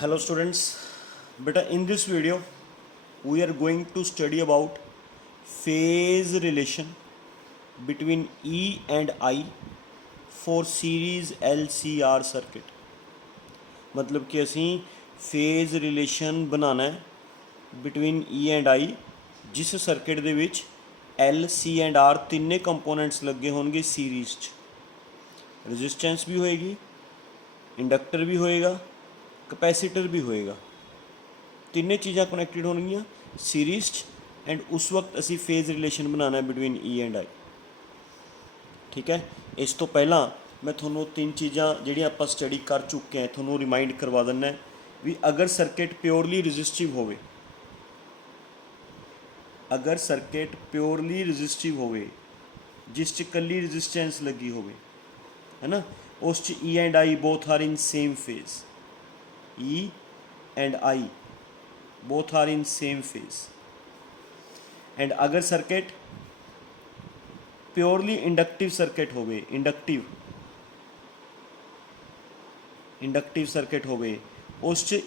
Hello students, beta in this video we are going to study about phase relation between E and I for series LCR circuit। मतलब कि ਅਸੀਂ phase relation बनाना है between E and I जिस circuit ਦੇ ਵਿੱਚ L, C and R ਤਿੰਨੇ components ਲੱਗੇ ਹੋਣਗੇ ਸੀਰੀਜ਼ 'ਚ। ਰੈਜ਼ਿਸਟੈਂਸ ਵੀ ਹੋਏਗੀ, ਇੰਡਕਟਰ ਵੀ ਹੋਏਗਾ, कैपेसीटर भी होएगा, तीनों चीज़ा कनैक्टेड होणगियां सीरीज़ एंड उस वक्त असी फेज़ रिलेशन बनाना है बिटवीन ई एंड आई। ठीक है, इस तो पहला मैं थोनों तीन चीज़ा जिहड़ियां आपां स्टडी कर चुके हैं थोनों रिमाइंड करवा दिना भी अगर सर्किट प्योरली रजिस्टिव होवे, अगर सर्किट प्योरली रजिस्टिव होवे जिस च कल्ली रजिस्टेंस लगी होवे है ना, उस च E and I both are in same phase. E and I both are in same phase। and अगर सर्किट प्योरली इंडक्टिव सर्किट होवे, इंडक्टिव सर्किट होवे उस च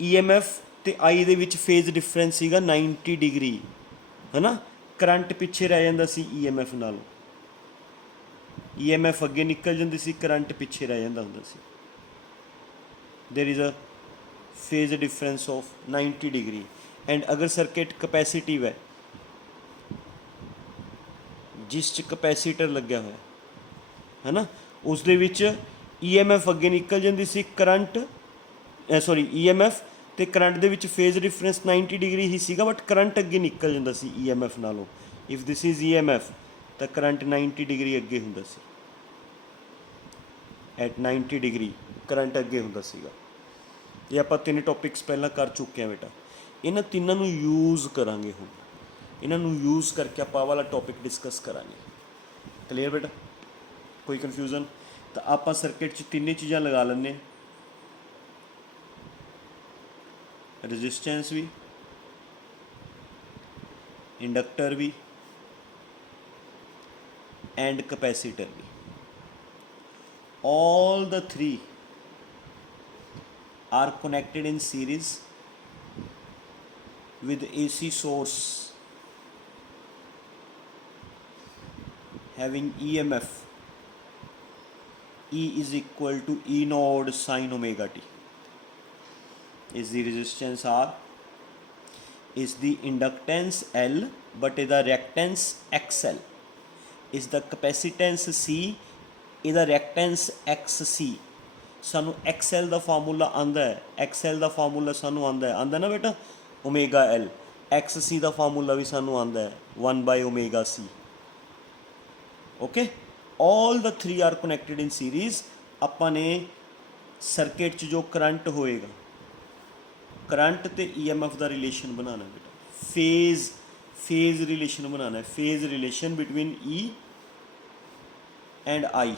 EMF ते I दे विच फेज डिफरेंस सीगा 90 डिग्री है ना। करंट पिछे रह जांदा सी EMF नालों, EMF अगे निकल जांदी सी, करंट पिछे रह जांदा हुंदा सी। there is a phase difference of 90 degree। and अगर सर्किट कैपेसिटिव है जिस च कैपेसीटर लग्या होया है ना, उस दे विच EMF अगे निकल जाती सी, करंट सॉरी EMF ते करंट दे विच फेज डिफरेंस 90 डिग्री ही सीगा, बट करंट अगे निकल जाता सी EMF नालों। इफ दिस इज़ EMF तो करंट 90 डिग्री अगे हुंदा सी, एट 90 डिग्री करंट अगे हुंदा सीगा। ये आप तीन टॉपिक्स पहला कर चुके हैं बेटा, इन्हां तीनों नूं यूज़ करांगे हुण, इन्हां नूं यूज़ करके आप वाला टॉपिक डिस्कस करांगे। क्लीयर बेटा, कोई कन्फ्यूजन? तो आप सर्किट च तीन चीज़ां लगा लैंदे, रजिस्टेंस भी, इंडक्टर भी एंड कैपेसीटर भी। all the three are connected in series with AC source having EMF E is equal to E node sin omega t। is the resistance R, is the inductance L but is the reactance XL, is the capacitance C, ਇਹਦਾ reactance XC। सानू XL का formula आंदा है, XL का formula सानू आंदा ना बेटा ओमेगा L। XC का फार्मूला भी सानू आंदा है 1/ωc। Okay, all the three are connected in series. आपां ने सर्किट च जो करंट होएगा, करंट ते EMF का रिलेशन बनाना बेटा, फेज़ रिलेशन बनाना है, phase relation between E and I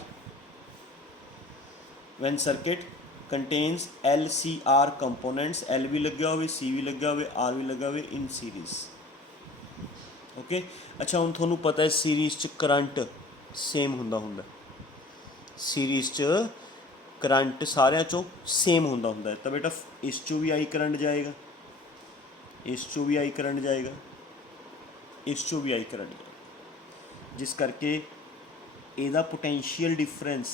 when circuit contains LCR components, L भी लग्या होवे, C भी लग्या होवे, R भी लग्या होवे in series। ओके, अच्छा हुण तुहानूं पता है सीरीज़ च करंट सेम हुंदा, सीरीज़ च करंट सारियां चों सेम हुंदा है। तो बेटा इस चों भी आई करंट जाएगा, इस चों भी आई करंट जाएगा, इस चों भी आई करंट जाएगा, जिस करके ਇਹਦਾ पोटेंशियल डिफरेंस,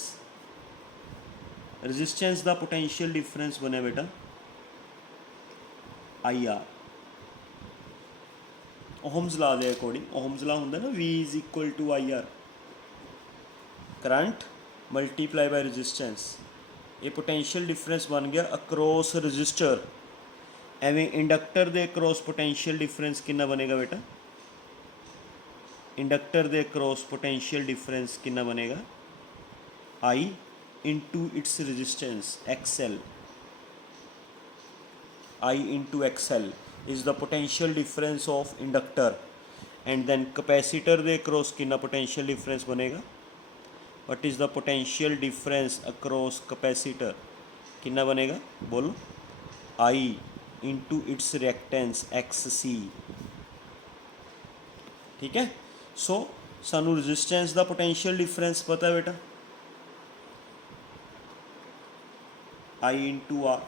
रजिस्टेंस का पोटेंशियल डिफरेंस बने बेटा IR। ओहम्स ला के अकॉर्डिंग, ओहम्स ला होंदा ना V is equal to IR, current multiply by resistance. ये पोटेंशियल डिफरेंस बन गया अक्रॉस रजिस्टर। एवं इंडक्टर के अक्रॉस पोटेंशियल डिफरेंस कितना बनेगा बेटा, इंडक्टर के अक्रॉस पोटेंशियल डिफरेंस कितना बनेगा I into its resistance XL। I into XL is the potential difference of inductor. And then capacitor के अक्रॉस कितना पोटेंशियल डिफरेंस बनेगा, what is the potential difference across capacitor, कितना बनेगा बोलो I into its reactance XC। ठीक है, सो सानू resistance का पोटेंशियल डिफरेंस पता है बेटा I इंटू R,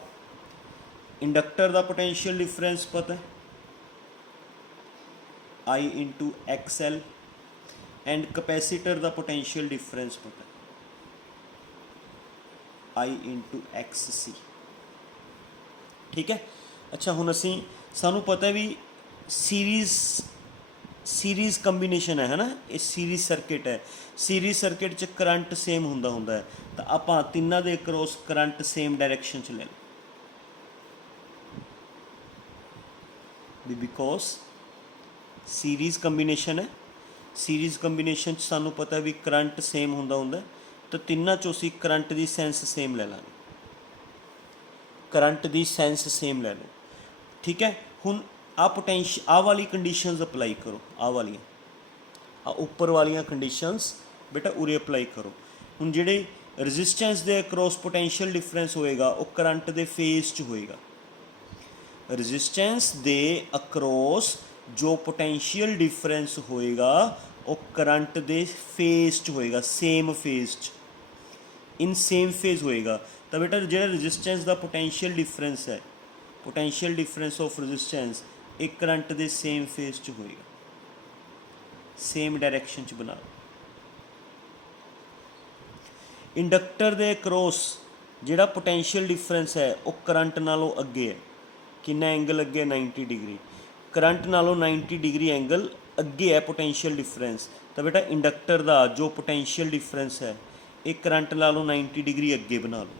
इंडक्टर का पोटेंशियल डिफरेंस पता है, I into X L, and capacitor का पोटेंशियल डिफरेंस पता है, आई इंटू एक्स सी। ठीक है। अच्छा हुण असी सानू पता है भी सीरीज़ कंबीनेशन है ना, ये सीरीज़ सर्किट है। सीरीज़ सर्किट च करंट सेम हुंदा है, तो आपां तिन्नां they cross current same direction च ले लो भी, बिकॉज सीरीज़ कंबीनेशन है। सीरीज़ कंबीनेशन च सानू पता है भी करंट सेम हुंदा है, तो तिन्नां चों असीं करंट दी सेंस सेम ले लांगे, करंट दी सेंस सेम ले लो। ठीक है। हुण आ पोटेंशियल आ वाली कंडीशनस अप्लाई करो, आ वाली आ उपर वाली कंडीशनस बेटा उरे अप्लाई करो। हुण जिहड़े रजिस्टेंस दे अक्रॉस पोटेंशियल डिफरेंस होएगा वो करंट दे फेज च होएगा। रजिस्टेंस दे अक्रॉस जो पोटेंशियल डिफरेंस होएगा वो करंट दे फेज च होएगा, सेम फेज च, इन सेम फेज होएगा। तो बेटा जो रजिस्टेंस का पोटेंशियल डिफरेंस है, पोटेंशियल डिफरेंस ऑफ रजिस्टेंस एक करंट दे सेम फेज च होएगा, सेम डायरैक्शन च बना। इंडक्टर दे क्रॉस जिहड़ा पोटेंशियल डिफरेंस है वो करंट नालों अगे है, कितना एंगल अगे, 90 डिग्री। करंट नालों 90 डिग्री एंगल अगे है पोटेंशियल डिफरेंस, तो बेटा इंडक्टर का जो पोटेंशियल डिफरेंस है एक करंट नालों 90 डिग्री अगे बना लो,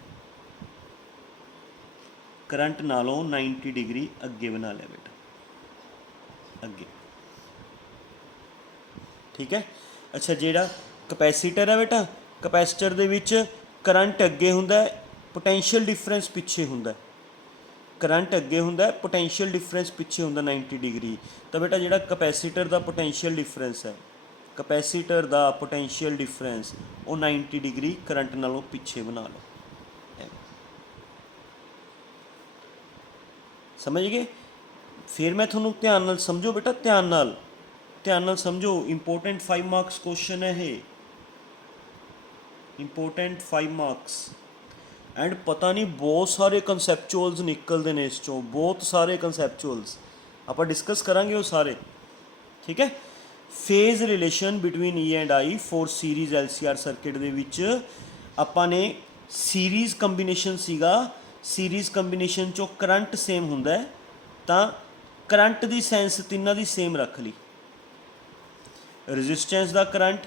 करंट नालों 90 डिग्री अगे बना लिया बेटा, अगे। ठीक है। अच्छा जिहड़ा कैपेसिटर है बेटा, कैपेसिटर दे विच करंट अगे हुंदा है, पोटेंशियल डिफरेंस पिछे हुंदा है, करंट अगे हुंदा है, पोटेंशियल डिफरेंस पिछे हुंदा 90 डिग्री। तो बेटा जिहड़ा कैपेसिटर का पोटेंशियल डिफरेंस है, कैपेसिटर का पोटेंशियल डिफरेंस वो 90 डिग्री करंट नालों पिछे बना लो। समझ गए? फिर मैं थोनों ध्यान नाल समझो बेटा, ध्यान नाल समझो। इंपोर्टेंट 5 मार्क्स क्वेश्चन है ये, इंपोर्टेंट 5 मार्क्स। एंड पता नहीं बहुत सारे कंसैप्चुअल्स निकलते हैं इस चों, बहुत सारे कंसैप्चुअल्स आप डिस्कस करांगे वो सारे। ठीक है। Phase relation between E and I for series LCR circuit दे विच आपां ने सीरीज कंबीनेशन सीगा, सीरीज कंबीनेशन चो करंट सेम हुंदा है, तो करंट दी सेंस तिन्नां दी सेम रख ली। रजिस्टेंस का करंट,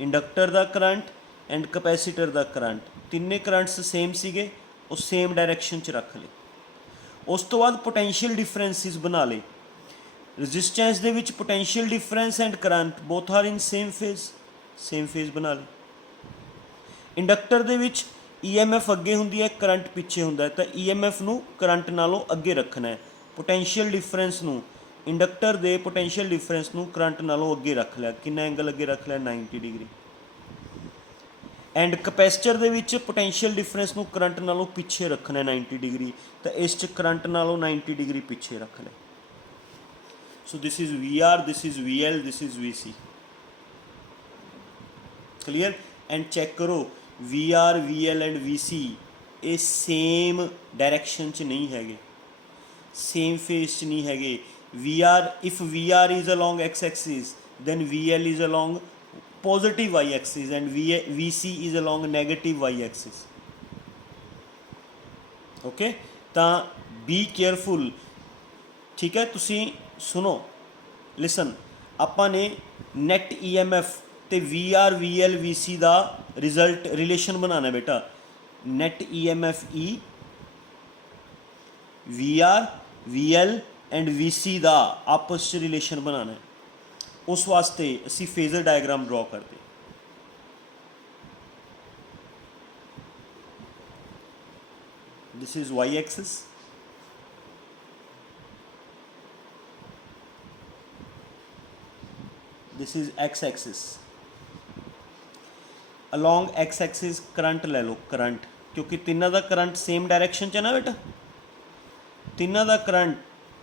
इंडक्टर का करंट एंड कैपेसिटर का करंट, तिन्ने करंट्स सेम सीगे, वो सेम डायरैक्शन च रख ले। उस तो बाद पोटेंशियल डिफरेंसिस बना ले। रजिस्टेंस दे विच potential difference and current both are in same phase बना ले। इंडक्टर दे विच EMF अगे हुंदी है, करंट पिछे हुंदा है, तो EMF नू करंट नालों अगे रखना है, पोटेंशियल डिफरेंस नू इंडक्टर दे पोटेंशियल डिफरेंस नू करंट नालों अगे रख लिया, कितना एंगल अगे रख लिया, 90 डिग्री। एंड कैपेसिटर दे विच पोटेंशियल डिफरेंस नू करंट नालों पिछे रखना है 90 डिग्री, तो इस करंट नालों 90 डिग्री पिछे रख लिया। So this is VR, this is VL, this is VC। Clear? And check करो VR, VL एंड VC ये सेम डायरैक्शन च नहीं है, सेम फेज च नहीं है। VR, if VR is along X axis then VL is along positive Y axis and VC is along negative Y axis। Okay, तो be careful. ठीक है, तुसी सुनो, लिसन, आपां ने नैट EMF ते VR, VL, VC का रिजल्ट रिलेशन बनाना बेटा। Net EMF E, VR, VL and VC का आपस च रिलेशन बनाना है। उस वास्ते असी फेजर डायग्राम ड्रॉ करते। This is Y axis, this is X axis. Along X axis current ले लो, करंट, क्योंकि तिन्ना का करंट सेम डायरैक्शन च है ना बेटा, तिन्ना का करंट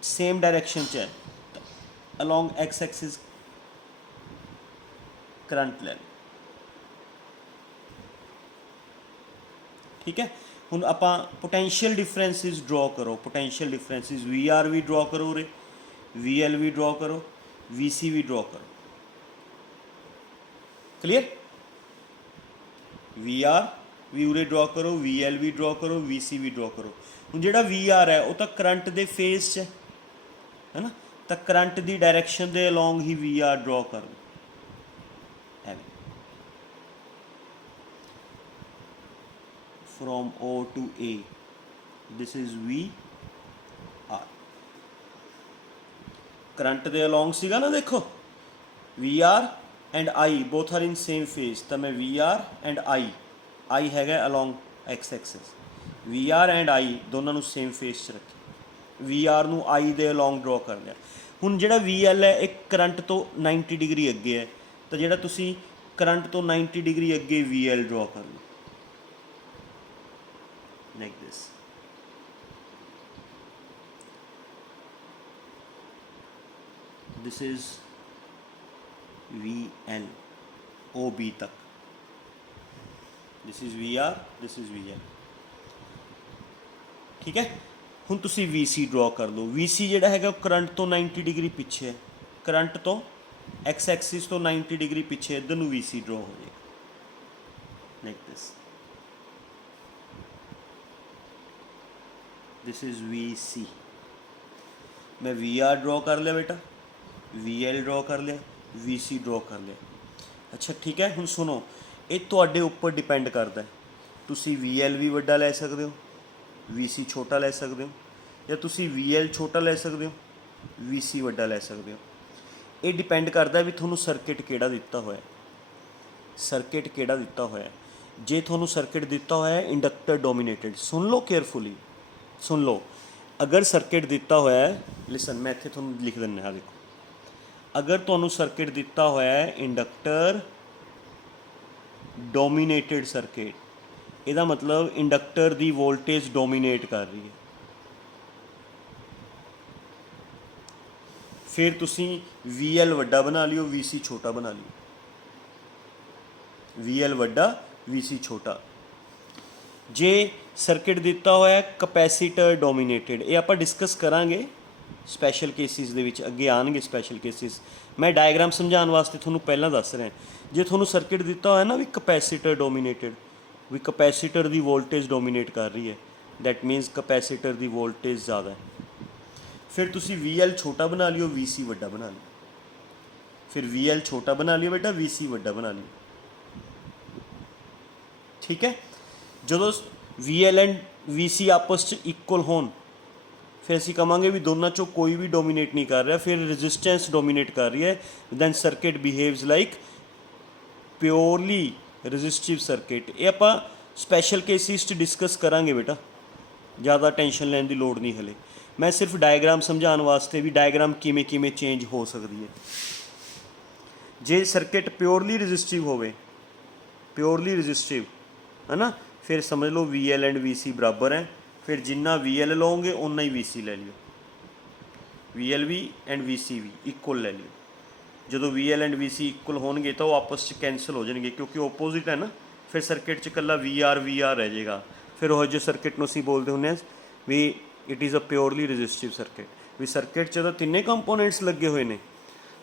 सेम डायरैक्शन च है, अलॉन्ग X एक्सिस करंट ले लो। ठीक है। ਹੁਣ ਆਪਾਂ पोटेंशियल डिफरेंसिस ड्रॉ करो, पोटेंशियल डिफरेंसिस VR भी ड्रॉ करो, उरे VL भी ड्रॉ करो, VC भी ड्रॉ करो। क्लीयर? VR भी उरे ड्रॉ करो, VL भी ड्रॉ करो, VC भी ड्रॉ करो। ਹੁਣ ਜਿਹੜਾ VR ਹੈ ਉਹ ਤਾਂ ਕਰੰਟ ਦੇ ਫੇਸ 'ਚ ਹੈ ਨਾ, ਤਾਂ ਕਰੰਟ ਦੀ ਡਾਇਰੈਕਸ਼ਨ ਦੇ ਅਲੋਂਗ ਹੀ VR ड्रॉ ਕਰ ਲਓ ਐਵੇਂ, from O to A, this is VR। Current they along सीगा ना, देखो VR and I both are in same phase, तो मैं VR and I हैगा along x axis, VR and I दोनों नू same phase च रखे, VR नू I दे along ड्रॉ कर लिया। हुण जिहड़ा VL है एक करंट तो 90 डिग्री अगे है, तो जिहड़ा तुसी करंट तो 90 डिग्री अगे VL ड्रॉ कर लो like this। This is VL OB तक, this is VR, this is VL, ठीक है। ਹੁਣ ਤੁਸੀਂ VC ड्रॉ कर लो। VC ਜਿਹੜਾ ਹੈਗਾ ਕਰੰਟ ਤੋਂ 90 डिग्री ਪਿੱਛੇ ਹੈ, ਕਰੰਟ ਤੋਂ x एक्सिस ਤੋਂ 90 डिग्री ਪਿੱਛੇ, ਇੱਧਰ ਨੂੰ VC ड्रॉ ਹੋ ਜਾਏਗਾ like this। This is VC। मैं VR ड्रॉ कर लिया बेटा, VL ड्रॉ कर लिया, VC ड्रॉ कर लिया। अच्छा ठीक है, हुण सुनो, ये तुहाडे उपर डिपेंड करता है, तुसी VL भी वड्डा लै सकदे हो, VC छोटा लै सकदे हो, या तुसी VL छोटा लै सकदे हो, VC वड्डा लै सकदे हो। ये डिपेंड करता है भी तुहानू सर्किट किहड़ा दिता होया, सर्किट किहड़ा दिता होया। जे तुहानू सर्किट दिता होया इंडक्टर डोमीनेटेड, सुन लो केयरफुली, सुन लो, अगर सर्किट दिता होया है, लिसन मैं इत्थे तुहानू लिख दिंदा, देखो अगर तुहानू सर्किट दिता होया है इंडक्टर डोमीनेटेड सर्किट, ਇਹਦਾ मतलब इंडक्टर दी वोल्टेज डोमीनेट कर रही है, फिर तुसी VL वड्डा बना लियो, VC छोटा बना लियो, VL वड्डा VC छोटा। जे सर्किट दिता होया कैपेसीटर डोमीनेटेड, ये आप डिस्कस करांगे स्पैशल केसिस दे विच, अगे आएंगे स्पैशल केसिस, मैं डायग्राम समझाने वास्ते थोनू पहला दस रहा। जे थोनू सर्किट दिता होया ना भी कैपेसीटर डोमीनेटेड, भी कैपेसीटर दी वोल्टेज डोमीनेट कर रही है, दैट मीनस कैपेसीटर दी वोल्टेज ज़्यादा है, फिर तुसी VL छोटा बना लियो, VC वड्डा बना लियो, फिर VL छोटा बना लियो बेटा, VC वड्डा बना लियो, ठीक है। ਜਦੋਂ VL एंड VC आपस 'ਚ इक्वल होन, फिर ਅਸੀਂ ਕਹਾਂਗੇ ਵੀ ਦੋਨਾਂ 'ਚੋਂ ਕੋਈ ਵੀ ਡੋਮੀਨੇਟ ਨਹੀਂ ਕਰ ਰਿਹਾ, ਫਿਰ ਰੈਜ਼ਿਸਟੈਂਸ ਡੋਮੀਨੇਟ ਕਰ ਰਹੀ ਹੈ, then circuit behaves like purely resistive circuit. ਇਹ ਆਪਾਂ ਸਪੈਸ਼ਲ ਕੇਸਿਸ 'ਚ ਡਿਸਕਸ ਕਰਾਂਗੇ बेटा, ज़्यादा टेंशन ਲੈਣ ਦੀ ਲੋੜ ਨਹੀਂ ਹਲੇ, मैं सिर्फ डायग्राम समझाਉਣ ਵਾਸਤੇ ਵੀ डायग्राम ਕਿਵੇਂ ਕਿਵੇਂ ਚੇਂਜ ਹੋ ਸਕਦੀ ਹੈ। ਜੇ ਸਰਕਿਟ ਪਿਓਰਲੀ ਰੈਜ਼ਿਸਟਿਵ ਹੋਵੇ, ਪਿਓਰਲੀ ਰੈਜ਼ਿਸਟਿਵ है ना, फिर समझ लो VL एंड VC बराबर हैं, फिर जिन्ना VL लोगे उन्ना ही VC ले लियो, VL भी एंड VC भी इक्वल ले लियो। जो VL एंड VC इक्वल होणगे तो वो आपस में कैंसल हो जाएंगे, क्योंकि ओपोजिट है ना, फिर सर्किट च कल्ला VR रह जाएगा। फिर वो जो सर्किट नूं असीं बोलते हुंदे भी it is a purely resistive circuit, भी सर्किट च तो तिन्ने कंपोनेंट्स लगे हुए हैं,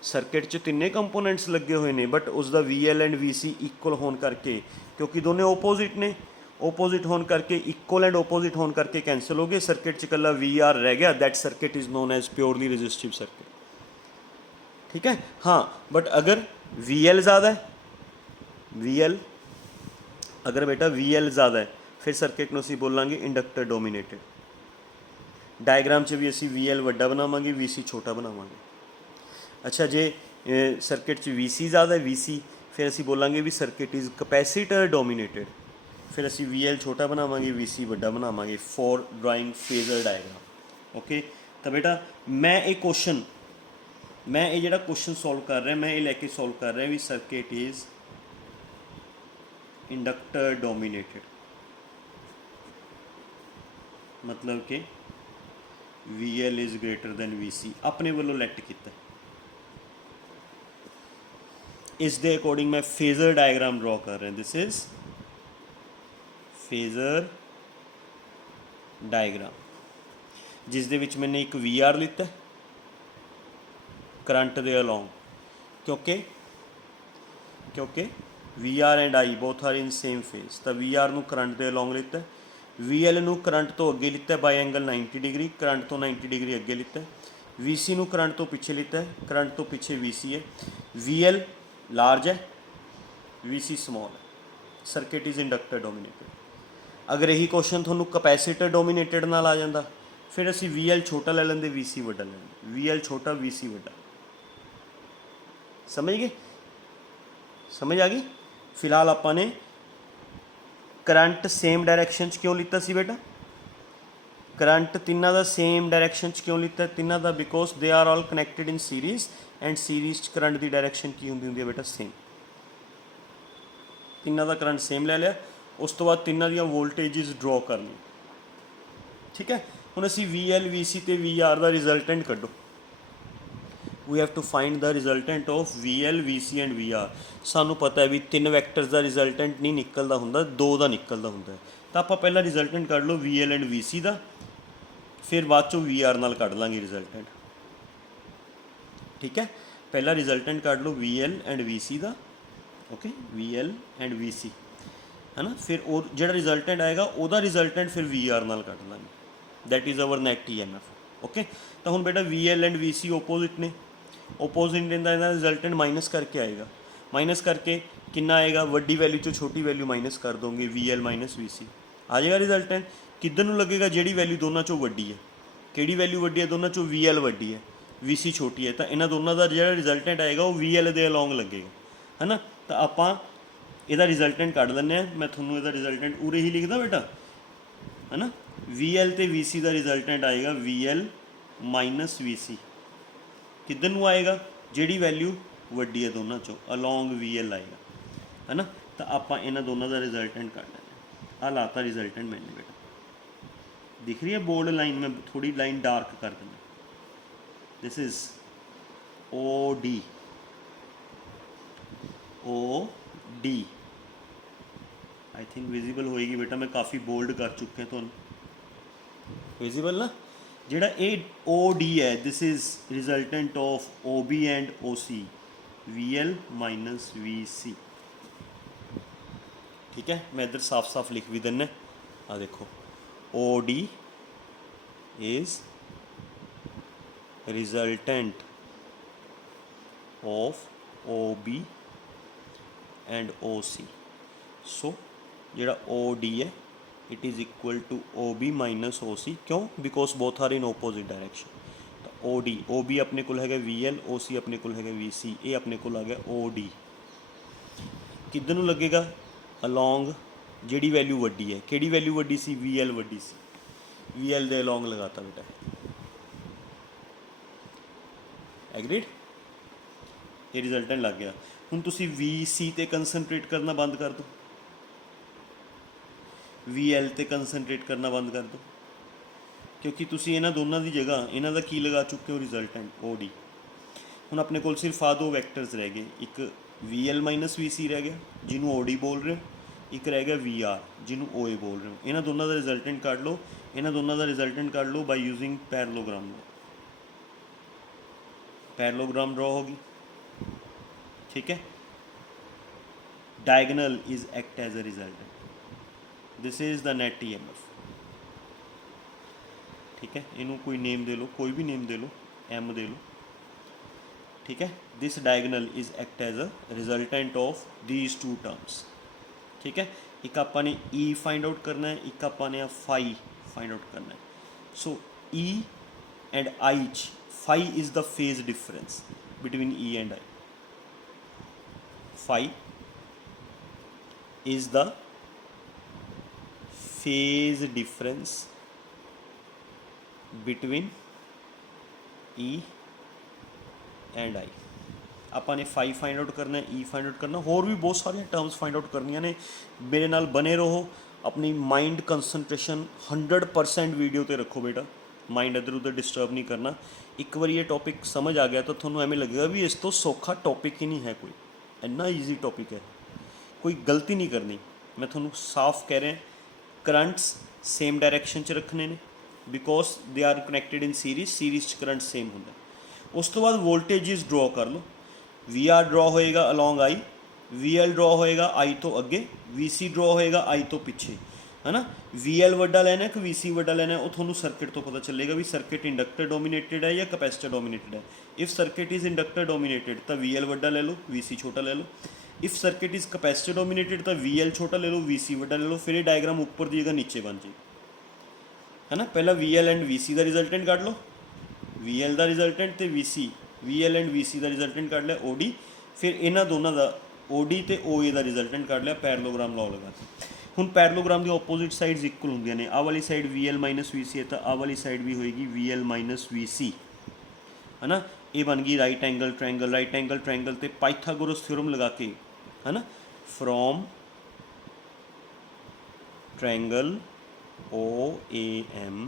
सर्किट च तिन्ने कंपोनेंट्स लगे हुए हैं, बट उसका VL एंड VC इक्वल होने करके, क्योंकि दोनों ओपोजिट ने, ओपोजिट होने करके इक्वल एंड ओपोजिट होने करके कैंसल हो गए, सर्किट च कल्ला VR रह गया, that circuit is known as purely resistive circuit, ठीक है। हाँ बट अगर VL ज़्यादा है, VL अगर बेटा VL ज़्यादा है, फिर सर्किट नूं असीं बोलांगे इंडक्टर डोमीनेटेड। डायग्राम च भी असीं VL वड्डा बनावांगे, VC छोटा बनावांगे। अच्छा जे सर्किट च VC ज़्यादा है, VC फिर असीं बोलांगे भी सर्किट इज़ कैपेसीटर डोमीनेटेड, फिर असीं VL छोटा बनावांगे, VC वड्डा बनावांगे for drawing phasor diagram. Okay, तो बेटा मैं ये क्वेश्चन, मैं ये जिहड़ा क्वेश्चन सॉल्व कर रहा, मैं ये लैके सॉल्व कर रहा भी सर्किट इज़ इंडक्टर डोमीनेटेड, मतलब कि VL is greater than VC अपने वालों लैट किया। इस दे अकॉर्डिंग मैं फेजर डायग्राम ड्रॉ कर रहा, दिस इज फेजर डायग्राम जिस दे विच मैंने एक वी आर लिता करंट दे अलोंग, क्योंकि क्योंकि V R and I both are in same phase, तो वी आर नूं करंट दे अलोंग लिता, वी एल नूं करंट तो अगे लिता बाय एंगल 90 डिग्री, करंट तो 90 डिग्री अगे लिता, वी सी नूं करंट तो पिछे लिता है, करंट तो पिछे वी सी है, वी एल लार्ज है, वी सी स्मॉल है, सर्किट इज़ इंडक्टर डोमीनेटेड। अगर यही क्वेश्चन थोनों कैपेसिटर डोमीनेटेड नाल आ जाता, फिर असी वी एल छोटा ले लेंगे, वी सी वड्डा ले लेंगे, वी एल छोटा वी सी वड्डा। समझ गए? समझ आ गई? फिलहाल आपाने करंट सेम डायरैक्शन क्यों लिता सी बेटा? करंट तिन्ना दा सेम डायरैक्शन क्यों लिता? तिन्ना दा because they are all connected in series, and series current की डायरैक्शन की होंदी है बेटा? सेम। तिन्ना दा करंट सेम ले लिया, उस तो बाद तिन्ना दियां वोल्टेजिस ड्रॉ कर ली। ठीक है, हुण असी वी एल वी सी ते वी आर दा रिजल्टेंट कड्ढो। We have to find the resultant of V L V C and V R. सानू पता है भी 3 वैक्टर्स का रिजल्टेंट नहीं निकलता हुंदा, 2 का निकलता हुंदा है। तो आप पहला रिजल्टेंट कढ़ लो V L and V C का, फिर बाद चो वी आर नाल कढ़ लांगे रिजल्टेंट। ठीक है, पहला रिजल्टेंट कढ़ लो V L and V C का, okay, V L and V C है ना। फिर और जो रिजल्टेंट आएगा वह रिजल्टेंट फिर वी आर नाल कढ़ लांगे, that is our net T M F. Okay, तो हुण बेटा V L and V C opposite ने, ओपोजिट इनका रिजल्टेंट माइनस करके आएगा, माइनस करके कितना आएगा? वड्डी वैल्यू चो छोटी वैल्यू माइनस कर दोगे, वी एल माइनस वी सी आ जाएगा रिजल्टेंट। किधर नूं लगेगा? जिहड़ी वैल्यू दोनों चो वड्डी है। किहड़ी वैल्यू वड्डी है? दोनों चो वी एल वड्डी है, वी सी छोटी है, तो इन्हां दोनों का जो रिजल्टेंट आएगा वो वी एल के अलोंग लगेगा, है ना। तो आपां इहदा रिजल्टेंट कढ़ लैंदे आ, मैं तुहानूं इहदा रिजल्टेंट उरे ही लिखदा बेटा, है ना। वी एल ते वी सी का रिजल्टेंट आएगा वी एल माइनस वी सी। किधर नूं आएगा? जिहड़ी वैल्यू वड्डी है दोनों चो, अलोंग वी एल आएगा, है ना। तो आपां इन्हां दोनों का रिजल्टेंट कढ़ लैंदे आ। लाता रिजल्टेंट मैंने बेटा, दिख रही है बोल्ड लाइन, में थोड़ी लाइन डार्क कर देना। This is O D, O D I think visible होएगी बेटा, मैं काफ़ी बोल्ड कर चुके हैं, तो विजिबल ना। जिहड़ा ए ओ डी है, this is resultant of O B and O C, V L minus V C. ठीक है, मैं इधर साफ साफ लिख भी देना, आ देखो, O D is resultant of O B and O C. So जिहड़ा ओ डी है it is equal to O B minus O C. क्यों? Because both are in opposite direction. तो ओ डी, ओ बी अपने को है V L, ओ सी अपने को है वी सी, ये अपने को आ गया ओ डी। किधर नूं लगेगा? अलोंग जिहड़ी वैल्यू वड्डी है। किहड़ी वैल्यू वड्डी सी? वी एल वड्डी सी, वी एल दे अलोंग लगाता बेटा। एग्रीड? ये रिजल्टेंट लग गया। हुण तुसीं वी सी ते कंसनट्रेट करना बंद कर दो, वी एल ते कंसनट्रेट करना बंद कर दो, क्योंकि तुसीं इन्हां दोनों की जगह इन्हां दा की लगा चुके हो? Resultant O D. हुण अपने कोल सिर्फ आ 2 वैक्टर्स रह गए, एक वी एल माइनस वी सी रह गया जिन्हों ओ डी बोल रहे हो, एक रह गया वी आर जिन्हों ओ ए बोल रहे हो। इन्हां दोनों का रिजल्टेंट कढ़ लो, इन्हां दोनों का रिजल्टेंट कढ़ लो by using parallelogram. Parallelogram draw होगी, ठीक है। Diagonal is act as a resultant, this is the net E M F. ठीक है, इनू कोई नेम दे लो, कोई भी नेम दे लो, एम दे लो, ठीक है। This diagonal is act as a resultant of these 2 terms. ठीक है, एक आपां ने ई फाइंड आउट करना है, एक आपां ने फाई फाइंड आउट करना है। So E and I, phi is the phase difference between E and I. Phi is the phase difference between E and I। ਆਪਾਂ ने फाई फाइंड आउट करना है, ई फाइंड आउट करना, होर भी बहुत सारिया टर्म्स फाइंड आउट करनिया ने। मेरे नाल बने रहो, अपनी माइंड कंसनट्रेशन 100% वीडियो ते रखो बेटा, माइंड इधर उधर डिस्टर्ब नहीं करना। एक बार ये टॉपिक समझ आ गया तो थोड़ा एवं लगेगा भी इस तो सौखा टॉपिक ही नहीं है कोई, इन्ना ईजी टॉपिक है, कोई गलती नहीं करनी। मैं थोड़ा साफ कह रहा ਕਰੰਟਸ ਸੇਮ ਡਾਇਰੈਕਸ਼ਨ 'ਚ ਰੱਖਣੇ ਨੇ because they are connected in series 'ਚ ਕਰੰਟ ਸੇਮ ਹੁੰਦਾ। ਉਸ ਤੋਂ ਬਾਅਦ ਵੋਲਟੇਜਿਸ ਡਰੋ ਕਰ ਲਓ। ਵੀ ਆਰ ਡਰੋ ਹੋਏਗਾ ਅਲੋਂਗ ਆਈ, ਵੀ ਐਲ ਡਰੋ ਹੋਏਗਾ ਆਈ ਤੋਂ ਅੱਗੇ, ਵੀ ਸੀ ਡਰੋ ਹੋਏਗਾ ਆਈ ਤੋਂ ਪਿੱਛੇ, ਹੈ ਨਾ। ਵੀ ਐਲ ਵੱਡਾ ਲੈਣਾ ਕਿ ਵੀ ਸੀ ਵੱਡਾ ਲੈਣਾ, ਉਹ ਤੁਹਾਨੂੰ ਸਰਕਿਟ ਤੋਂ ਪਤਾ ਚੱਲੇਗਾ ਵੀ ਸਰਕਿਟ ਇੰਡਕਟਰ ਡੋਮੀਨੇਟਡ ਹੈ ਜਾਂ ਕਪੈਸਿਟਰ ਡੋਮੀਨੇਟਡ ਹੈ। If circuit is inductor dominated ਤਾਂ ਵੀ ਐਲ ਵੱਡਾ ਲੈ ਲਓ, ਵੀ ਸੀ ਛੋਟਾ ਲੈ ਲਓ। If circuit is capacitor dominated ਤਾਂ ਵੀ ਐਲ ਛੋਟਾ ਲੈ ਲਓ, ਵੀ ਸੀ ਵੱਡਾ ਲੈ ਲਓ। ਫਿਰ ਇਹ ਡਾਇਗਰਾਮ ਉੱਪਰ ਦੀ ਜਗ੍ਹਾ ਨੀਚੇ ਬਣ ਜੇ, ਹੈ ਨਾ। ਪਹਿਲਾਂ V L and V C ਦਾ ਰਿਜ਼ਲਟੈਂਟ ਕੱਢ ਲਓ, ਵੀ ਐਲ ਦਾ ਰਿਜ਼ਲਟੈਂਟ ਅਤੇ V L and V C ਦਾ ਰਿਜ਼ਲਟੈਂਟ ਕੱਢ ਲਿਆ ਓ ਡੀ। ਫਿਰ ਇਹਨਾਂ ਦੋਨਾਂ ਦਾ ਓ ਡੀ ਅਤੇ ਓ ਏ ਦਾ ਰਿਜ਼ਲਟੈਂਟ ਕੱਢ ਲਿਆ, ਪੈਰਲੋਗ੍ਰਾਮ ਲਾਓ ਲਗਾ ਕੇ। ਹੁਣ ਪੈਰਲੋਗ੍ਰਾਮ ਦੀ ਆਪੋਜ਼ਿਟ ਸਾਈਡਸ ਇਕੁਅਲ ਹੁੰਦੀਆਂ ਨੇ। ਆਹ ਵਾਲੀ ਸਾਈਡ ਵੀ ਐਲ ਮਾਈਨਸ ਵੀ ਸੀ ਹੈ ਤਾਂ ਆਹ ਵਾਲੀ ਸਾਈਡ ਵੀ ਹੋਏਗੀ ਵੀ ਐਲ ਮਾਈਨਸ ਵੀ ਸੀ, ਹੈ ਨਾ। ਇਹ ਬਣ ਗਈ right angle triangle. Right angle triangle 'ਤੇ ਪਾਈਥਾਗੋਰਸ ਥਿਊਰਮ ਲਗਾ ਕੇ, ਹੈ ਨਾ, from triangle OAM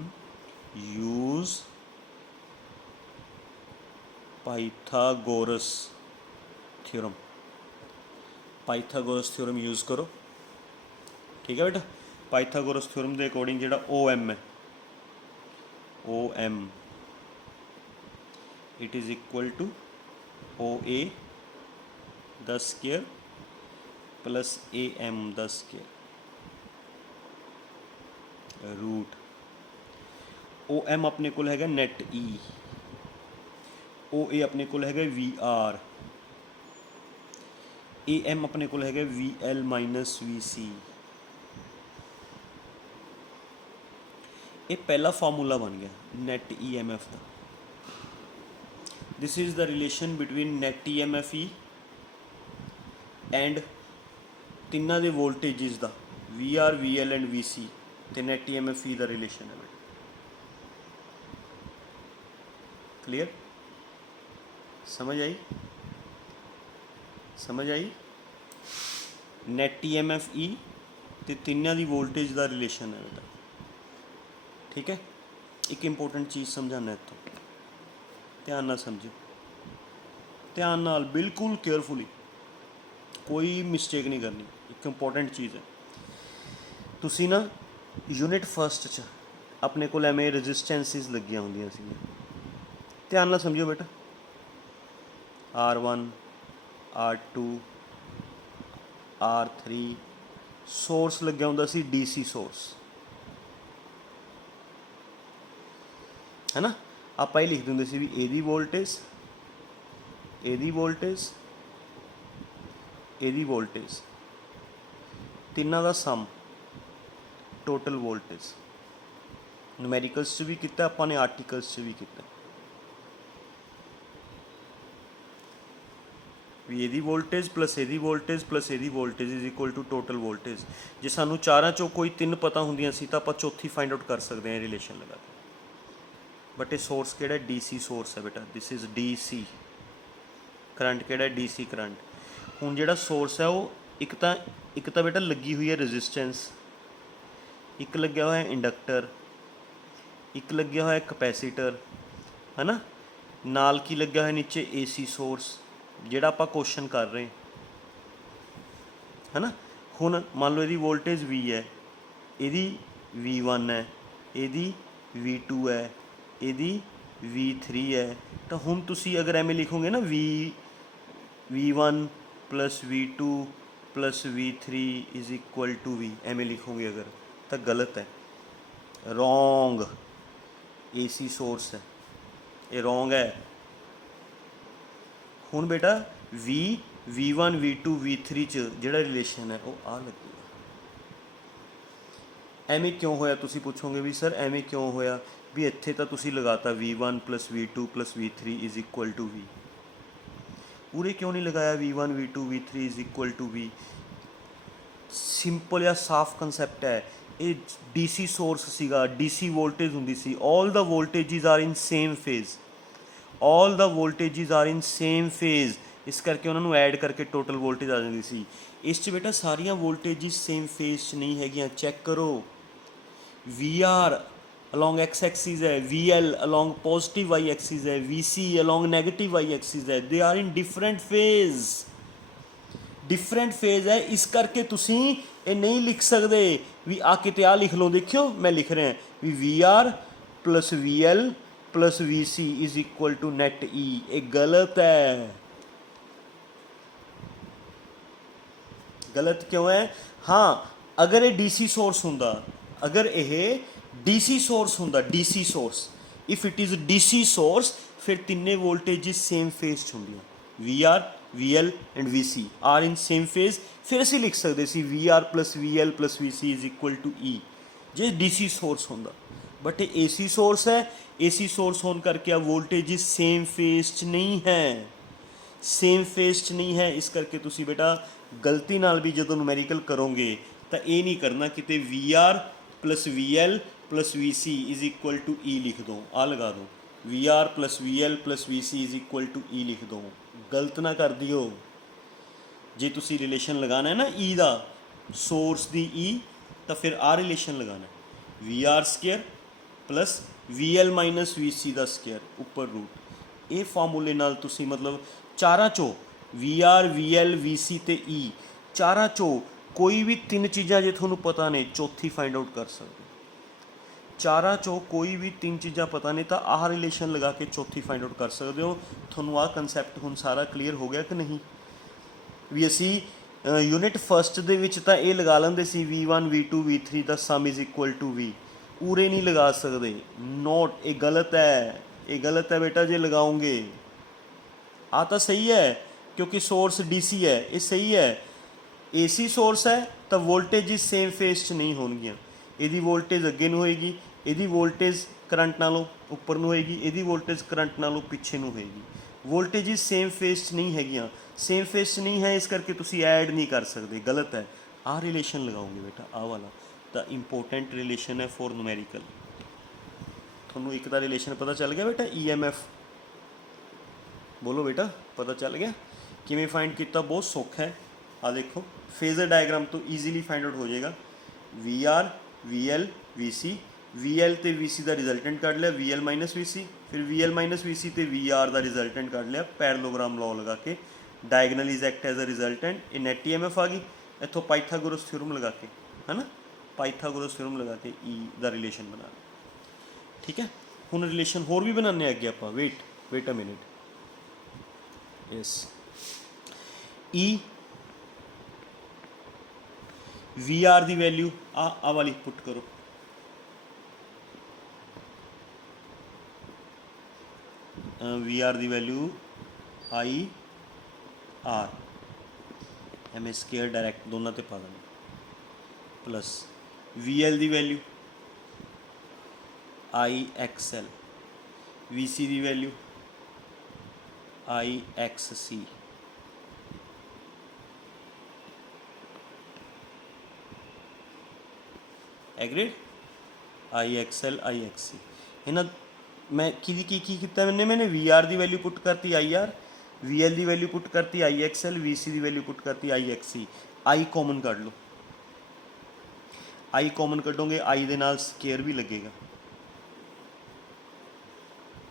use Pythagoras theorem। Pythagoras theorem use ਕਰੋ, ਠੀਕ ਹੈ ਬੇਟਾ। ਪਾਈਥਾਗੋਰਸ ਥਿਊਰਮ ਦੇ ਅਕੋਰਡਿੰਗ ਜਿਹੜਾ OM ਹੈ, OM it is equal to OA ਦਾ ਸਕੇਅਰ ਪਲਸ AM ਦਾ ਸਕੇਅਰ रूट। OM अपने को हैगा नेट E, OA अपने को हैगा VR, AM अपने को हैगा VL माइनस VC। ये पहला फार्मूला बन गया नेट EMF का। This is the relation between net EMF E and तिना दे वोल्टेजिस का VR VL एंड VC ਤੇ ਨੈਟ EMF E ਦਾ ਰਿਲੇਸ਼ਨ ਹੈ ਬੇਟਾ। ਕਲੀਅਰ? ਸਮਝ ਆਈ? ਸਮਝ ਆਈ? ਨੈਟ EMF E ਤੇ ਤਿੰਨਾਂ ਦੀ ਵੋਲਟੇਜ ਦਾ ਰਿਲੇਸ਼ਨ ਹੈ ਬੇਟਾ, ਠੀਕ ਹੈ। ਇੱਕ ਇੰਪੋਰਟੈਂਟ ਚੀਜ਼ ਸਮਝਾਉਣਾ ਇੱਥੋਂ, ਧਿਆਨ ਨਾਲ ਸਮਝੋ, ਧਿਆਨ ਨਾਲ, ਬਿਲਕੁਲ ਕੇਅਰਫੁਲੀ, ਕੋਈ ਮਿਸਟੇਕ ਨਹੀਂ ਕਰਨੀ। ਇੱਕ ਇੰਪੋਰਟੈਂਟ ਚੀਜ਼ ਹੈ, ਤੁਸੀਂ ਨਾ यूनिट फस्ट च अपने को एवें रजिस्टेंसिस लगियां होंदियां सी, ध्यान नाल समझो बेटा। R1 R2 R3 सोर्स लग्या हुंदा सी DC सोर्स, है ना। आपां ये लिख दिंदे सी भी एदी वोल्टेज, एदी वोल्टेज, एदी वोल्टेज, तिन्नां दा सम टोटल वोल्टेज। न्यूमेरिकल्स च भी किया आपां ने, आर्टिकल्स च भी किया भी एदी वोल्टेज प्लस एदी वोल्टेज प्लस एदी voltage is equal to total voltage. जे सानू चारां चों कोई तीन पता होंदियां सी तां आपां चौथी फाइंड आउट कर सकते हैं रिलेशन लगा के। बट ये सोर्स किहड़ा DC सोर्स है बेटा, दिस इज DC करंट। किहड़ा DC करंट। हुण जिहड़ा सोर्स है वो एक तां बेटा लगी हुई है रजिस्टेंस, एक लग्या होया इंडक्टर, एक लग्या होया कैपेसिटर, है ना। नाल की लग्या होया नीचे AC सोर्स जिहड़ा आपां क्वेश्चन कर रहे हैं, है ना। हुण मान लो इहदी वोल्टेज V है, इहदी V1 है, इहदी V2 है, इहदी V3 है। तो हुण तुसीं अगर एवें लिखोगे ना V1 plus V2 plus V3 is equal to V, एवें लिखोगे अगर तो गलत है, रॉन्ग। AC सोर्स है, ये रॉन्ग है। हुण बेटा V1 V2 V3 च जिहड़ा रिलेशन है वो आ लगेगा। एवें क्यों होया तुसीं पुछोगे भी सर एवें क्यों होया, भी इत्थे तां तुसीं लगाता V1 plus V2 plus V3 is equal to V, पूरे क्यों नहीं लगाया V1 V2 V3 is equal to V। Simple या साफ कंसैप्ट है। ये DC सोर्स सीगा, DC वोल्टेज हुंदी सी, all the voltages are in same phase, all the voltages are in same phase, इस करके उन्होंने ऐड करके टोटल वोल्टेज आ जाती सी। इस बेटा सारिया वोल्टेजिज सेम फेज च नहीं हैगियां, चैक करो। VR अलॉन्ग एक्स एक्सिस है, VL along positive Y axis है, VC along negative Y axis है, they are in different phase, different phase है। इस करके तुसीं ਇਹ ਨਹੀਂ ਲਿਖ ਸਕਦੇ ਵੀ ਆ ਕਿਤੇ ਆ ਲਿਖ ਲਓ। ਦੇਖਿਓ ਮੈਂ ਲਿਖ ਰਿਹਾ ਵੀ V R plus V L plus V C is equal to net E. ਇਹ ਗਲਤ ਹੈ। ਗਲਤ ਕਿਉਂ ਹੈ? ਹਾਂ, ਅਗਰ ਇਹ ਡੀਸੀ ਸੋਰਸ ਹੁੰਦਾ, ਅਗਰ ਇਹ ਡੀਸੀ ਸੋਰਸ ਹੁੰਦਾ, DC source, if it is DC source, ਫਿਰ ਤਿੰਨੇ ਵੋਲਟੇजेस ਸੇਮ ਫੇਜ਼ 'ਚ ਹੁੰਦੀਆਂ। V R, V L and V C are in same phase. ਫਿਰ ਅਸੀਂ ਲਿਖ ਸਕਦੇ ਸੀ V R plus V L plus V C is equal to E, ਜੇ ਡੀਸੀ ਸੋਰਸ ਹੁੰਦਾ। ਬਟ ਇਹ ਏਸੀ ਸੋਰਸ ਹੈ। ਏਸੀ ਸੋਰਸ ਹੋਣ ਕਰਕੇ ਆ ਵੋਲਟੇजेस ਸੇਮ ਫੇਜ਼ 'ਚ ਨਹੀਂ ਹੈ, ਸੇਮ ਫੇਜ਼ 'ਚ ਨਹੀਂ ਹੈ। ਇਸ ਕਰਕੇ ਤੁਸੀਂ ਬੇਟਾ ਗਲਤੀ ਨਾਲ ਵੀ ਜਦੋਂ ਨੂਮੈਰੀਕਲ ਕਰੋਗੇ ਤਾਂ ਇਹ ਨਹੀਂ ਕਰਨਾ ਕਿਤੇ V R plus V L plus V C is equal to E ਲਿਖ ਦਿਓ, ਆ ਲਗਾ ਦਿਓ V R plus V L plus V C is equal to E ਲਿਖ ਦਿਓ। ਗਲਤ ਨਾ ਕਰ ਦਿਓ। ਜੇ ਤੁਸੀਂ ਰਿਲੇਸ਼ਨ ਲਗਾਉਣਾ ਹੈ ਨਾ ਈ ਦਾ, ਸੋਰਸ ਦੀ ਈ, ਤਾਂ ਫਿਰ ਆ ਰਿਲੇਸ਼ਨ ਲਗਾਉਣਾ V R square plus V L minus V C ਦਾ ਸਕੇਅਰ ਉੱਪਰ ਰੂਟ। ਇਹ ਫਾਰਮੂਲੇ ਨਾਲ ਤੁਸੀਂ ਮਤਲਬ ਚਾਰਾਂ ਚੋਂ ਵੀ ਆਰ ਵੀ ਐਲ ਵੀ ਸੀ ਅਤੇ ਈ, ਚਾਰਾਂ ਚੋਂ ਕੋਈ ਵੀ ਤਿੰਨ ਚੀਜ਼ਾਂ ਜੇ ਤੁਹਾਨੂੰ ਪਤਾ ਨੇ, ਚੌਥੀ ਫਾਈਂਡ ਆਊਟ ਕਰ ਸਕਦੇ। ਚਾਰਾਂ ਚੋਂ ਕੋਈ ਵੀ ਤਿੰਨ ਚੀਜ਼ਾਂ ਪਤਾ ਨੇ ਤਾਂ ਆਹ ਰਿਲੇਸ਼ਨ ਲਗਾ ਕੇ ਚੌਥੀ ਫਾਈਂਡ ਆਊਟ ਕਰ ਸਕਦੇ ਹੋ। ਤੁਹਾਨੂੰ ਆਹ ਕੰਸੈਪਟ ਹੁਣ ਸਾਰਾ ਕਲੀਅਰ ਹੋ ਗਿਆ ਕਿ ਨਹੀਂ? ਵੀ ਅਸੀਂ ਯੂਨਿਟ ਫਸਟ ਦੇ ਵਿੱਚ ਤਾਂ ਇਹ ਲਗਾ ਲੈਂਦੇ ਸੀ V1 V2 V3 ਦਾ sum is equal to V, ਉਰੇ ਨਹੀਂ ਲਗਾ ਸਕਦੇ। ਨੋਟ, ਇਹ ਗਲਤ ਹੈ, ਇਹ ਗਲਤ ਹੈ ਬੇਟਾ। ਜੇ ਲਗਾਓਗੇ ਆ ਤਾਂ ਸਹੀ ਹੈ ਕਿਉਂਕਿ ਸੋਰਸ DC ਹੈ, ਇਹ ਸਹੀ ਹੈ। AC ਸੋਰਸ ਹੈ ਤਾਂ ਵੋਲਟੇਜ ਸੇਮ ਫੇਸ 'ਚ ਨਹੀਂ ਹੋਣਗੀਆਂ। ਇਹਦੀ ਵੋਲਟੇਜ ਅੱਗੇ ਨੂੰ ਹੋਏਗੀ, ਇਹਦੀ ਵੋਲਟੇਜ ਕਰੰਟ ਨਾਲੋਂ ਉੱਪਰ ਨੂੰ ਹੋਏਗੀ, ਇਹਦੀ ਵੋਲਟੇਜ ਕਰੰਟ ਨਾਲੋਂ ਪਿੱਛੇ ਨੂੰ ਹੋਏਗੀ। ਵੋਲਟੇਜ ਸੇਮ ਫੇਸ 'ਚ ਨਹੀਂ ਹੈਗੀਆਂ, ਸੇਮ ਫੇਸ 'ਚ ਨਹੀਂ ਹੈ, ਇਸ ਕਰਕੇ ਤੁਸੀਂ ਐਡ ਨਹੀਂ ਕਰ ਸਕਦੇ। ਗਲਤ ਹੈ। ਆਹ ਰਿਲੇਸ਼ਨ ਲਗਾਓਗੇ ਬੇਟਾ, ਆਹ ਵਾਲਾ ਤਾਂ ਇੰਪੋਰਟੈਂਟ ਰਿਲੇਸ਼ਨ ਹੈ ਫॉर ਨੂਮੈਰੀਕਲ। ਤੁਹਾਨੂੰ ਇੱਕ ਤਾਂ ਰਿਲੇਸ਼ਨ ਪਤਾ ਚੱਲ ਗਿਆ ਬੇਟਾ, EMF ਬੋਲੋ ਬੇਟਾ, ਪਤਾ ਚੱਲ ਗਿਆ? ਕਿਵੇਂ ਫਾਈਂਡ ਕੀਤਾ? ਬਹੁਤ ਸੌਖਾ ਹੈ। ਆ ਦੇਖੋ, ਫੇਜ਼ਰ ਡਾਇਗਰਾਮ ਤੋਂ ਈਜ਼ੀਲੀ ਫਾਈਂਡ ਆਊਟ ਹੋ ਜਾਏਗਾ। V R V L V C, V L ਅਤੇ ਵੀ ਸੀ ਦਾ ਰਿਜ਼ਲਟੈਂਟ ਕੱਢ ਲਿਆ, ਵੀ ਐਲ ਮਾਈਨਸ ਵੀ ਸੀ, ਫਿਰ ਵੀ ਐਲ ਮਾਈਨਸ ਵੀ ਸੀ ਅਤੇ ਵੀ ਆਰ ਦਾ ਰਿਜ਼ਲਟੈਂਟ ਕੱਢ ਲਿਆ ਪੈਰਲੋਗ੍ਰਾਮ ਲਾਅ ਲਗਾ ਕੇ। Diagonal is act as a resultant, ਇਹ ਨੈਟ EMF ਆ ਗਈ ਇੱਥੋਂ ਪਾਈਥਾਗੋਰਸ ਥਿਊਰਮ ਲਗਾ ਕੇ, ਹੈ ਨਾ, ਪਾਈਥਾਗੋਰਸ ਥਿਊਰਮ ਲਗਾ ਕੇ ਈ ਦਾ ਰਿਲੇਸ਼ਨ ਬਣਾ ਲਿਆ। ਠੀਕ ਹੈ, ਹੁਣ ਰਿਲੇਸ਼ਨ ਹੋਰ ਵੀ ਬਣਾਉਂਦੇ ਅੱਗੇ ਆਪਾਂ। Wait a minute. Yes, E V R ਦੀ ਵੈਲਿਊ ਆ ਵਾਲੀ ਪੁੱਟ ਕਰੋ। ਵੀ ਆਰ ਦੀ value I R, M square direct ਦੋਨਾਂ 'ਤੇ ਪਾ ਦੇਣਾ, ਪਲੱਸ ਵੀ ਐਲ ਦੀ value I X L, V C ਦੀ value I X C. Agreed? I X L I X C. ਇਹਨਾਂ ਮੈਂ ਕੀ ਕੀਤਾ ਮੈंने ਵੀ ਆਰ ਦੀ ਵੈਲਿਊ ਪੁੱਟ ਕਰਤੀ ਆਈ ਆਰ, ਵੀ ਐਲ ਦੀ ਵੈਲਿਊ ਪੁੱਟ ਕਰਤੀ ਆਈ ਐਕਸ ਐਲ, ਵੀ ਸੀ ਦੀ ਵੈਲਿਊ ਪੁੱਟ ਕਰਤੀ ਆਈ ਐਕਸ ਸੀ। ਆਈ ਕਾਮਨ ਕੱਢ ਲਓ। ਆਈ ਕਾਮਨ ਕੱਢੋਗੇ, ਆਈ ਦੇ ਨਾਲ ਸਕੇਅਰ ਵੀ ਲੱਗੇਗਾ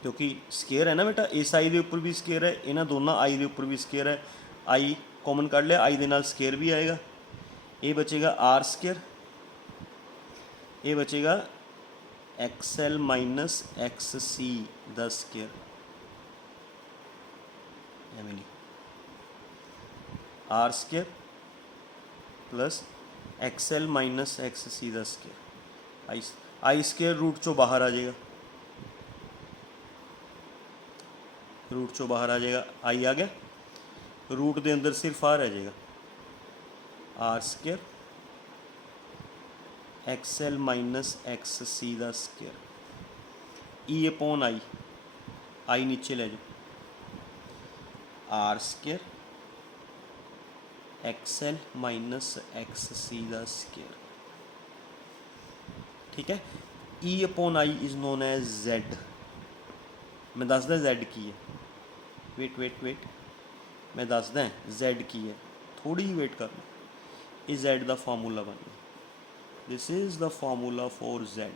ਕਿਉਂਕਿ ਸਕੇਅਰ ਹੈ ਨਾ ਬੇਟਾ, ਇਸ ਆਈ ਦੇ ਉੱਪਰ ਵੀ ਸਕੇਅਰ ਹੈ, ਇਹਨਾਂ ਦੋਨਾਂ ਆਈ ਦੇ ਉੱਪਰ ਵੀ ਸਕੇਅਰ ਹੈ। ਆਈ ਕਾਮਨ ਕੱਢ ਲਿਆ, ਆਈ ਦੇ ਨਾਲ ਸਕੇਅਰ ਵੀ ਆਏਗਾ। ਇਹ ਬਚੇਗਾ ਆਰ ਸਕੇਅਰ, ਇਹ ਬਚੇਗਾ X L minus X C the square, R square plus X L minus X C the square. I square root चो बाहर आ जाएगा, रूट चो बाहर आ जाएगा, आई आ गया, रूट के अंदर सिर्फ आ रह जाएगा R square X L minus X C the square, E upon I, I नीचे ले जाओ, R square X L minus X C the square. ठीक है, E upon I is known as Z. मैं दसदा जेड की है, वेट मैं दसदा जेड की है, थोड़ी ही वेट कर लो। ये जेड का फार्मूला बन गया, this is the formula for Z.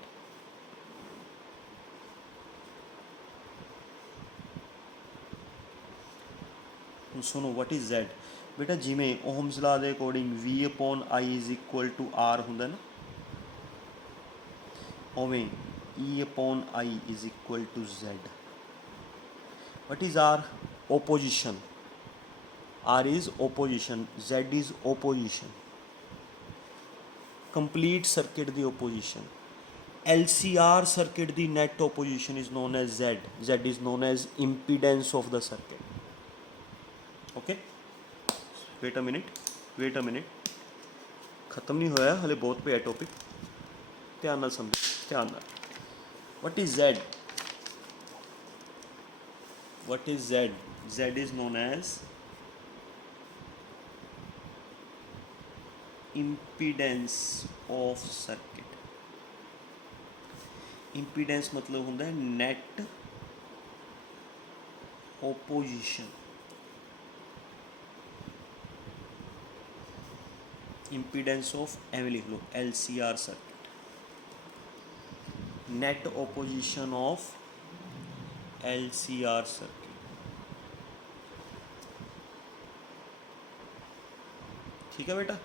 सुनो, व्हाट इज जेड? बेटा जिमें ओहम्स ला के according V/I is equal to R होंगे ना, उवें E/I is equal to Z. What is R? Opposition. R is opposition, Z is opposition. Complete circuit the opposition. LCR circuit the net opposition is known as Z. Z is known as impedance of the circuit. Okay? Wait a minute. खत्म नहीं होया, हले बहुत पे है topic. ध्यान नाल समझो, ध्यान नाल. What is Z? What is Z? Z is known as impedance of circuit. Impedance मतलब होता है net opposition. Impedance of एवं लिख लो LCR circuit. Net opposition of LCR circuit. ठीक है बेटा,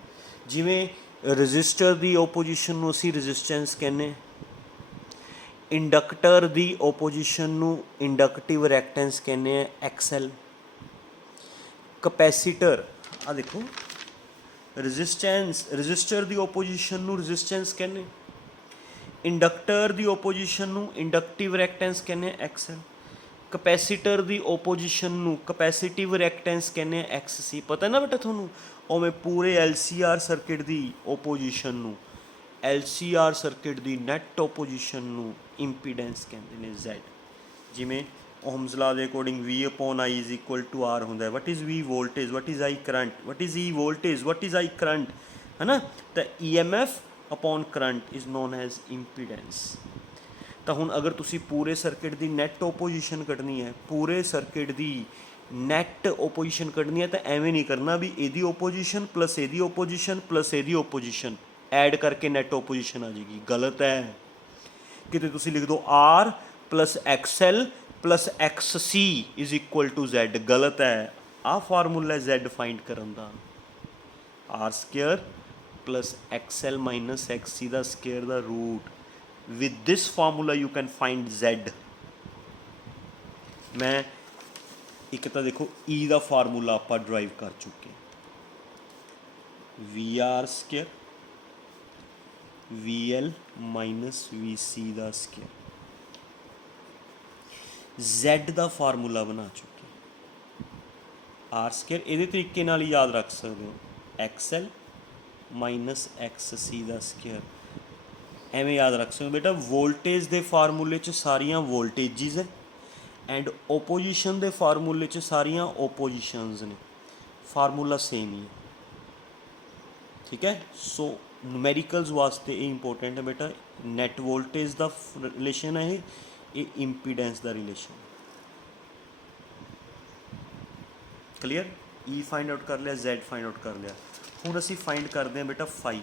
जिमें रजिस्टर दी ओपोजिशन नूं असीं रजिस्टेंस कहने, इंडक्टर दी ओपोजिशन नूं इंडक्टिव रिएक्टेंस कहने XL. कैपेसिटर आ देखो, रजिस्टर दी ओपोजिशन नूं रजिस्टेंस कहने, इंडक्टर दी ओपोजिशन नूं इंडक्टिव रिएक्टेंस कहने XL. कैपेसिटर दी ओपोजिशन नूं कैपेसिटिव रिएक्टेंस कहने XC. पता है ना बेटा थोनू, उवें पूरे LCR सर्किट दी ओपोजिशन नूं LCR सर्किट दी नैट ओपोजिशन नूं इंपीडेंस कहते हैं Z. जिमें ओहम्स ला के according V/I is equal to R होंदा है. What is V voltage, what is I current, what is E voltage, what is I current, है ना. तो EMF upon current is known as impedance. तो हुण अगर तुसी पूरे सर्किट की नैट ओपोजिशन कढ़नी है, पूरे सर्किट की नैट ओपोजिशन कढ़नी है, तो एवें नहीं करना भी एदी ओपोजिशन प्लस एदी ओपोजिशन प्लस एदी ओपोजिशन ऐड करके नैट ओपोजिशन आ जाएगी. गलत है. किते तुसी लिख दो R plus XL plus XC is equal to Z. गलत है. आ फार्मूला है Z फाइंड करन दा. R² plus XL minus XC दा स्केयर दा root. With this formula you can find Z. मैं एक तो देखो E का फार्मूला आप ड्राइव कर चुके, VR² VL माइनस VC का स्केयर. Z का फार्मूला बना चुके, R² ये तरीके नाल याद रख सकते हो, XL माइनस XC का स्केयर. एवें याद रख सकते बेटा. वोल्टेज के फार्मूले च सारियां वोल्टेजिज है एंड ओपोजिशन के फार्मूले च सारियां ओपोजिशनस ने. फार्मूला सेम ही है. ठीक है. सो न्यूमेरिकल्स वास्ते ये इंपॉर्टेंट है बेटा. नैट वोल्टेज का रिलेशन है ये इंपीडेंस का relation. Clear. E find out कर लिया, Z फाइंड आउट कर लिया. हुण असीं फाइंड करते हैं बेटा फाई.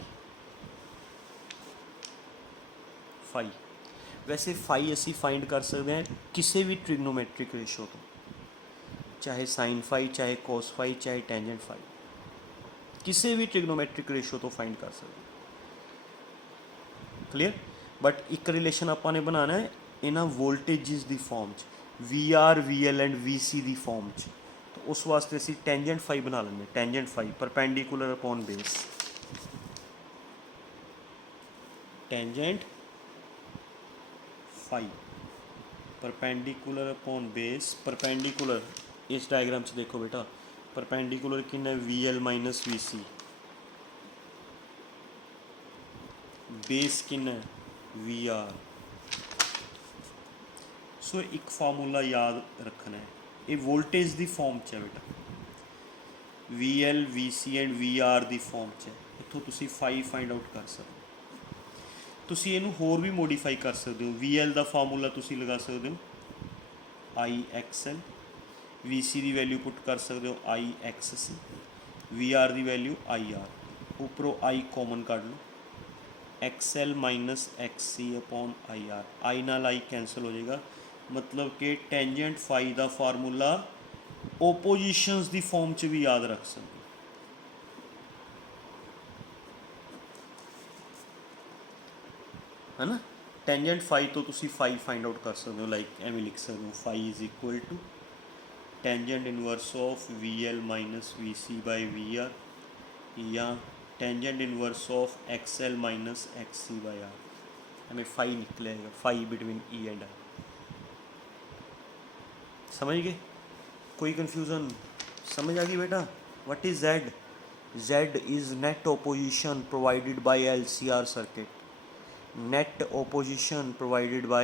वैसे फाई असी फाइंड कर सकते हैं किसी भी ट्रिग्नोमेट्रिक रेशो तो, चाहे साइन फाई, चाहे कोस फाई, चाहे टेंजेंट फाई, किसी भी ट्रिग्नोमेट्रिक रेशो तो फाइंड कर सकते हैं. क्लीयर. बट एक रिलेशन आपने बनाना है इन्होंने वोल्टेजिस की form VR VL and VC की फॉर्म. तो उस वास्ते असी टेंजेंट फाई बना लेंगे. Tangent phi perpendicular upon base. Tangent phi perpendicular upon base. Perpendicular इस डायग्राम से देखो बेटा, परपेंडिकुलर कितना है VL माइनस VC, बेस कितना है VR. सो एक फार्मूला याद रखना है, ये वोल्टेज की फॉर्म च है बेटा. VL VC एंड VR की फॉर्म च है. इत्थों तुसी फाई फाइंड आउट कर सकते. तुसी इनू होर भी मोडिफाई कर सकते हो. VL का फार्मूला तुसी लगा सकते हो IXL. VC की वैल्यू पुट कर सकते हो IXC. VR की वैल्यू IR. उपरों I कॉमन काट लो, XL minus XC upon IR. I नाल I कैंसल हो जाएगा. मतलब कि टेंजेंट फाई का फार्मूला ओपोजिशनस की फॉर्म च भी याद रख सकते. है ना। टेंजेंट फाई तो तुसी फाई फाइंड आउट कर सकते हो, लाइक एवं लिख सकते हो phi is equal to tangent inverse of V L minus V C by V R, या tangent inverse of X L minus X C by R. हमें फाई निकलेगा, phi between E and I. समझ गए? कोई confusion? समझ आ गई बेटा? What is Z? Z is net opposition provided by LCR circuit. net opposition provided by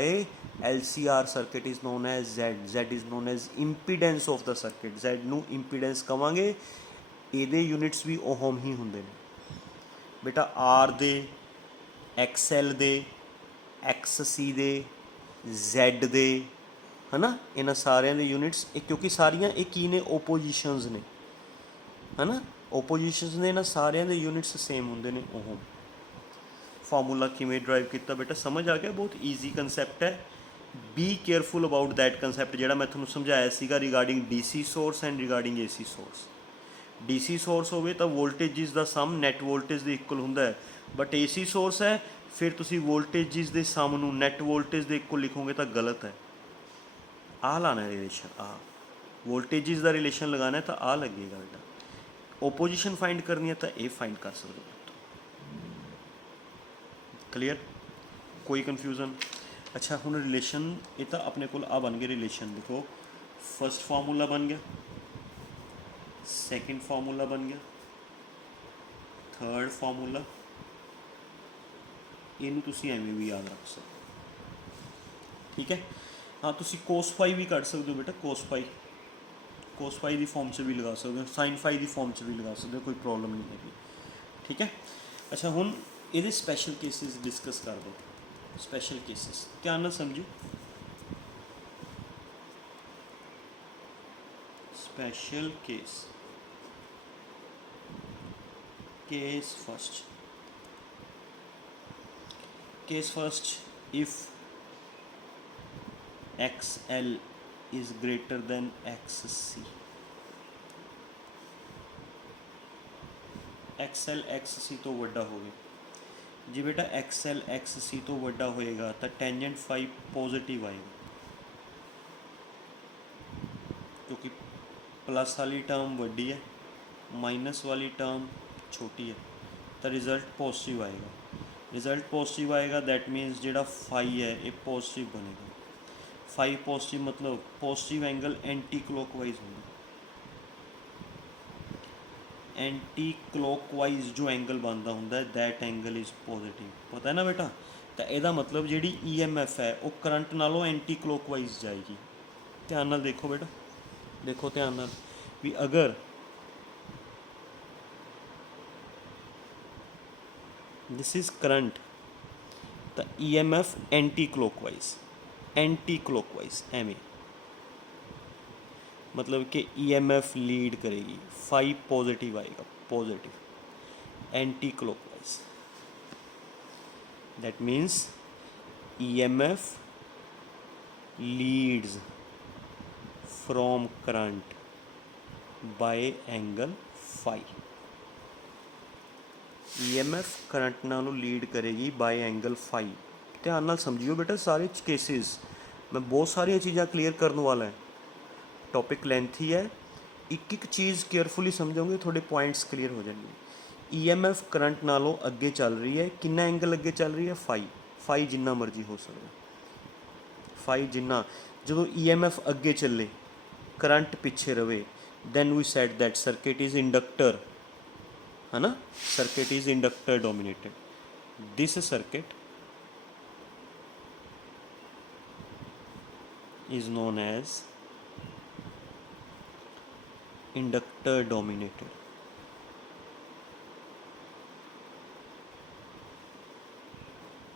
LCR circuit is known as Z. Z is known as impedance of the circuit. Z ਨੂੰ impedance ਕਵਾਂਗੇ। ਇਹਦੇ units ਵੀ ਓਹਮ ਹੀ ਹੁੰਦੇ ਨੇ ਬੇਟਾ। R ਦੇ, XL ਦੇ, XC ਦੇ, Z ਦੇ, ਹੈ ਨਾ, ਇਹਨਾਂ ਸਾਰਿਆਂ ਦੇ ਯੂਨਿਟਸ ਕਿਉਂਕਿ ਸਾਰੀਆਂ ਇਹ ਕੀ ਨੇ, ਓਪੋਜੀਸ਼ਨਸ ਨੇ, ਹੈ ਨਾ। ਓਪੋਜੀਸ਼ਨਸ ਨੇ, ਇਹਨਾਂ ਸਾਰਿਆਂ ਦੇ ਯੂਨਿਟਸ ਸੇਮ ਹੁੰਦੇ ਨੇ ਓਹਮ। ਫਾਰਮੂਲਾ ਕਿਵੇਂ ਡਰਾਈਵ ਕੀਤਾ ਬੇਟਾ, ਸਮਝ ਆ ਗਿਆ? ਬਹੁਤ ਈਜ਼ੀ ਕੰਸੈਪਟ ਹੈ। B careful about that concept ਜਿਹੜਾ ਮੈਂ ਤੁਹਾਨੂੰ ਸਮਝਾਇਆ ਸੀਗਾ regarding DC source and regarding AC source. DC source ਹੋਵੇ ਤਾਂ ਵੋਲਟੇਜਿਸ ਦਾ ਸਮ ਨੈਟ ਵੋਲਟੇਜ ਦੇ ਇਕੁਅਲ ਹੁੰਦਾ ਹੈ, ਬਟ ਏਸੀ ਸੋਰਸ ਹੈ ਫਿਰ ਤੁਸੀਂ ਵੋਲਟੇਜਿਸ ਦੇ ਸਮ ਨੂੰ ਨੈਟ ਵੋਲਟੇਜ ਦੇ ਇਕੁਅਲ ਲਿਖੋਗੇ ਤਾਂ ਗਲਤ ਹੈ। ਆਹ ਲਾਣਾ ਰਿਲੇਸ਼ਨ, ਆਹ ਵੋਲਟੇਜਿਸ ਦਾ ਰਿਲੇਸ਼ਨ ਲਗਾਉਣਾ ਤਾਂ ਆਹ ਲੱਗੇਗਾ ਬੇਟਾ। ਓਪੋਜੀਸ਼ਨ ਫਾइंड ਕਰਨੀ ਹੈ ਤਾਂ ਇਹ ਫਾइंड ਕਰ ਸਕਦੇ ਹੋ। क्लीयर? कोई कन्फ्यूजन? अच्छा हुण रिलेशन ये तो अपने को आ बन गए रिलेशन। देखो फर्स्ट फार्मूला बन गया, सैकेंड फार्मूला बन गया, थर्ड फार्मूला, इनू तुसी एवें भी याद रख सकते। ठीक है हाँ, तुसी कोस फाई भी कट सकते हो बेटा। कोस फाई की फॉर्म से भी लगा सकते हो, साइन फाई की फॉर्म से भी लगा सकते हो, कोई प्रॉब्लम नहीं है। ठीक है अच्छा हुण ਇਹਦੇ स्पैशल केसिस डिस्कस कर दो। स्पैशल केसिस ध्यान नाल समझो। Special case, case first if XL is greater than XC। XL XC तो वड्डा हो गया। जी बेटा XL XC तो वड्डा होएगा तो टेंजेंट फाई पॉजिटिव आएगा, क्योंकि प्लस वाली टर्म वड्डी है, माइनस वाली टर्म छोटी है, तो रिजल्ट पॉजिटिव आएगा। रिजल्ट पॉजिटिव आएगा दैट मीनस जोड़ा फाई है ये पॉजिटिव बनेगा। फाई पॉजिटिव मतलब पॉजिटिव एंगल एंटी क्लॉकवाइज होगा। एंटी क्लॉकवाइज जो एंगल बनता होंगे दैट एंगल इज़ पॉजिटिव। पता है ना बेटा? तो यदा मतलब जी EMF है वो करंट नालों एंटी क्लॉकवाइज जाएगी। ध्यान नाल देखो बेटा, देखो ध्यान नाल भी अगर दिस इज़ करंट तो EMF एंटी क्लॉकवाइज एवें मतलब कि EMF लीड करेगी, फाई पॉजिटिव आएगा, positive anti clockwise. That means EMF leads from current by angle phi. EMF current नालों लीड करेगी बाय एंगल फाई। ध्यान नाल समझियो बेटा सारे केसेस, मैं बहुत सारिया चीज़ां क्लीयर करने वाला है। टॉपिक लेंथी है, एक एक चीज़ केयरफुली समझोगे थोड़े पॉइंट्स क्लीयर हो जाएंगे। EMF करंट नालों अगे चल रही है, कितना एंगल अगे चल रही है फाई जिन्ना मर्जी हो सकता, फाई जिन्ना। जो EMF अगे चले करंट पिछे रहे then we said that circuit is inductor, है ना। Circuit is inductor dominated. This circuit is known as inductor dominated.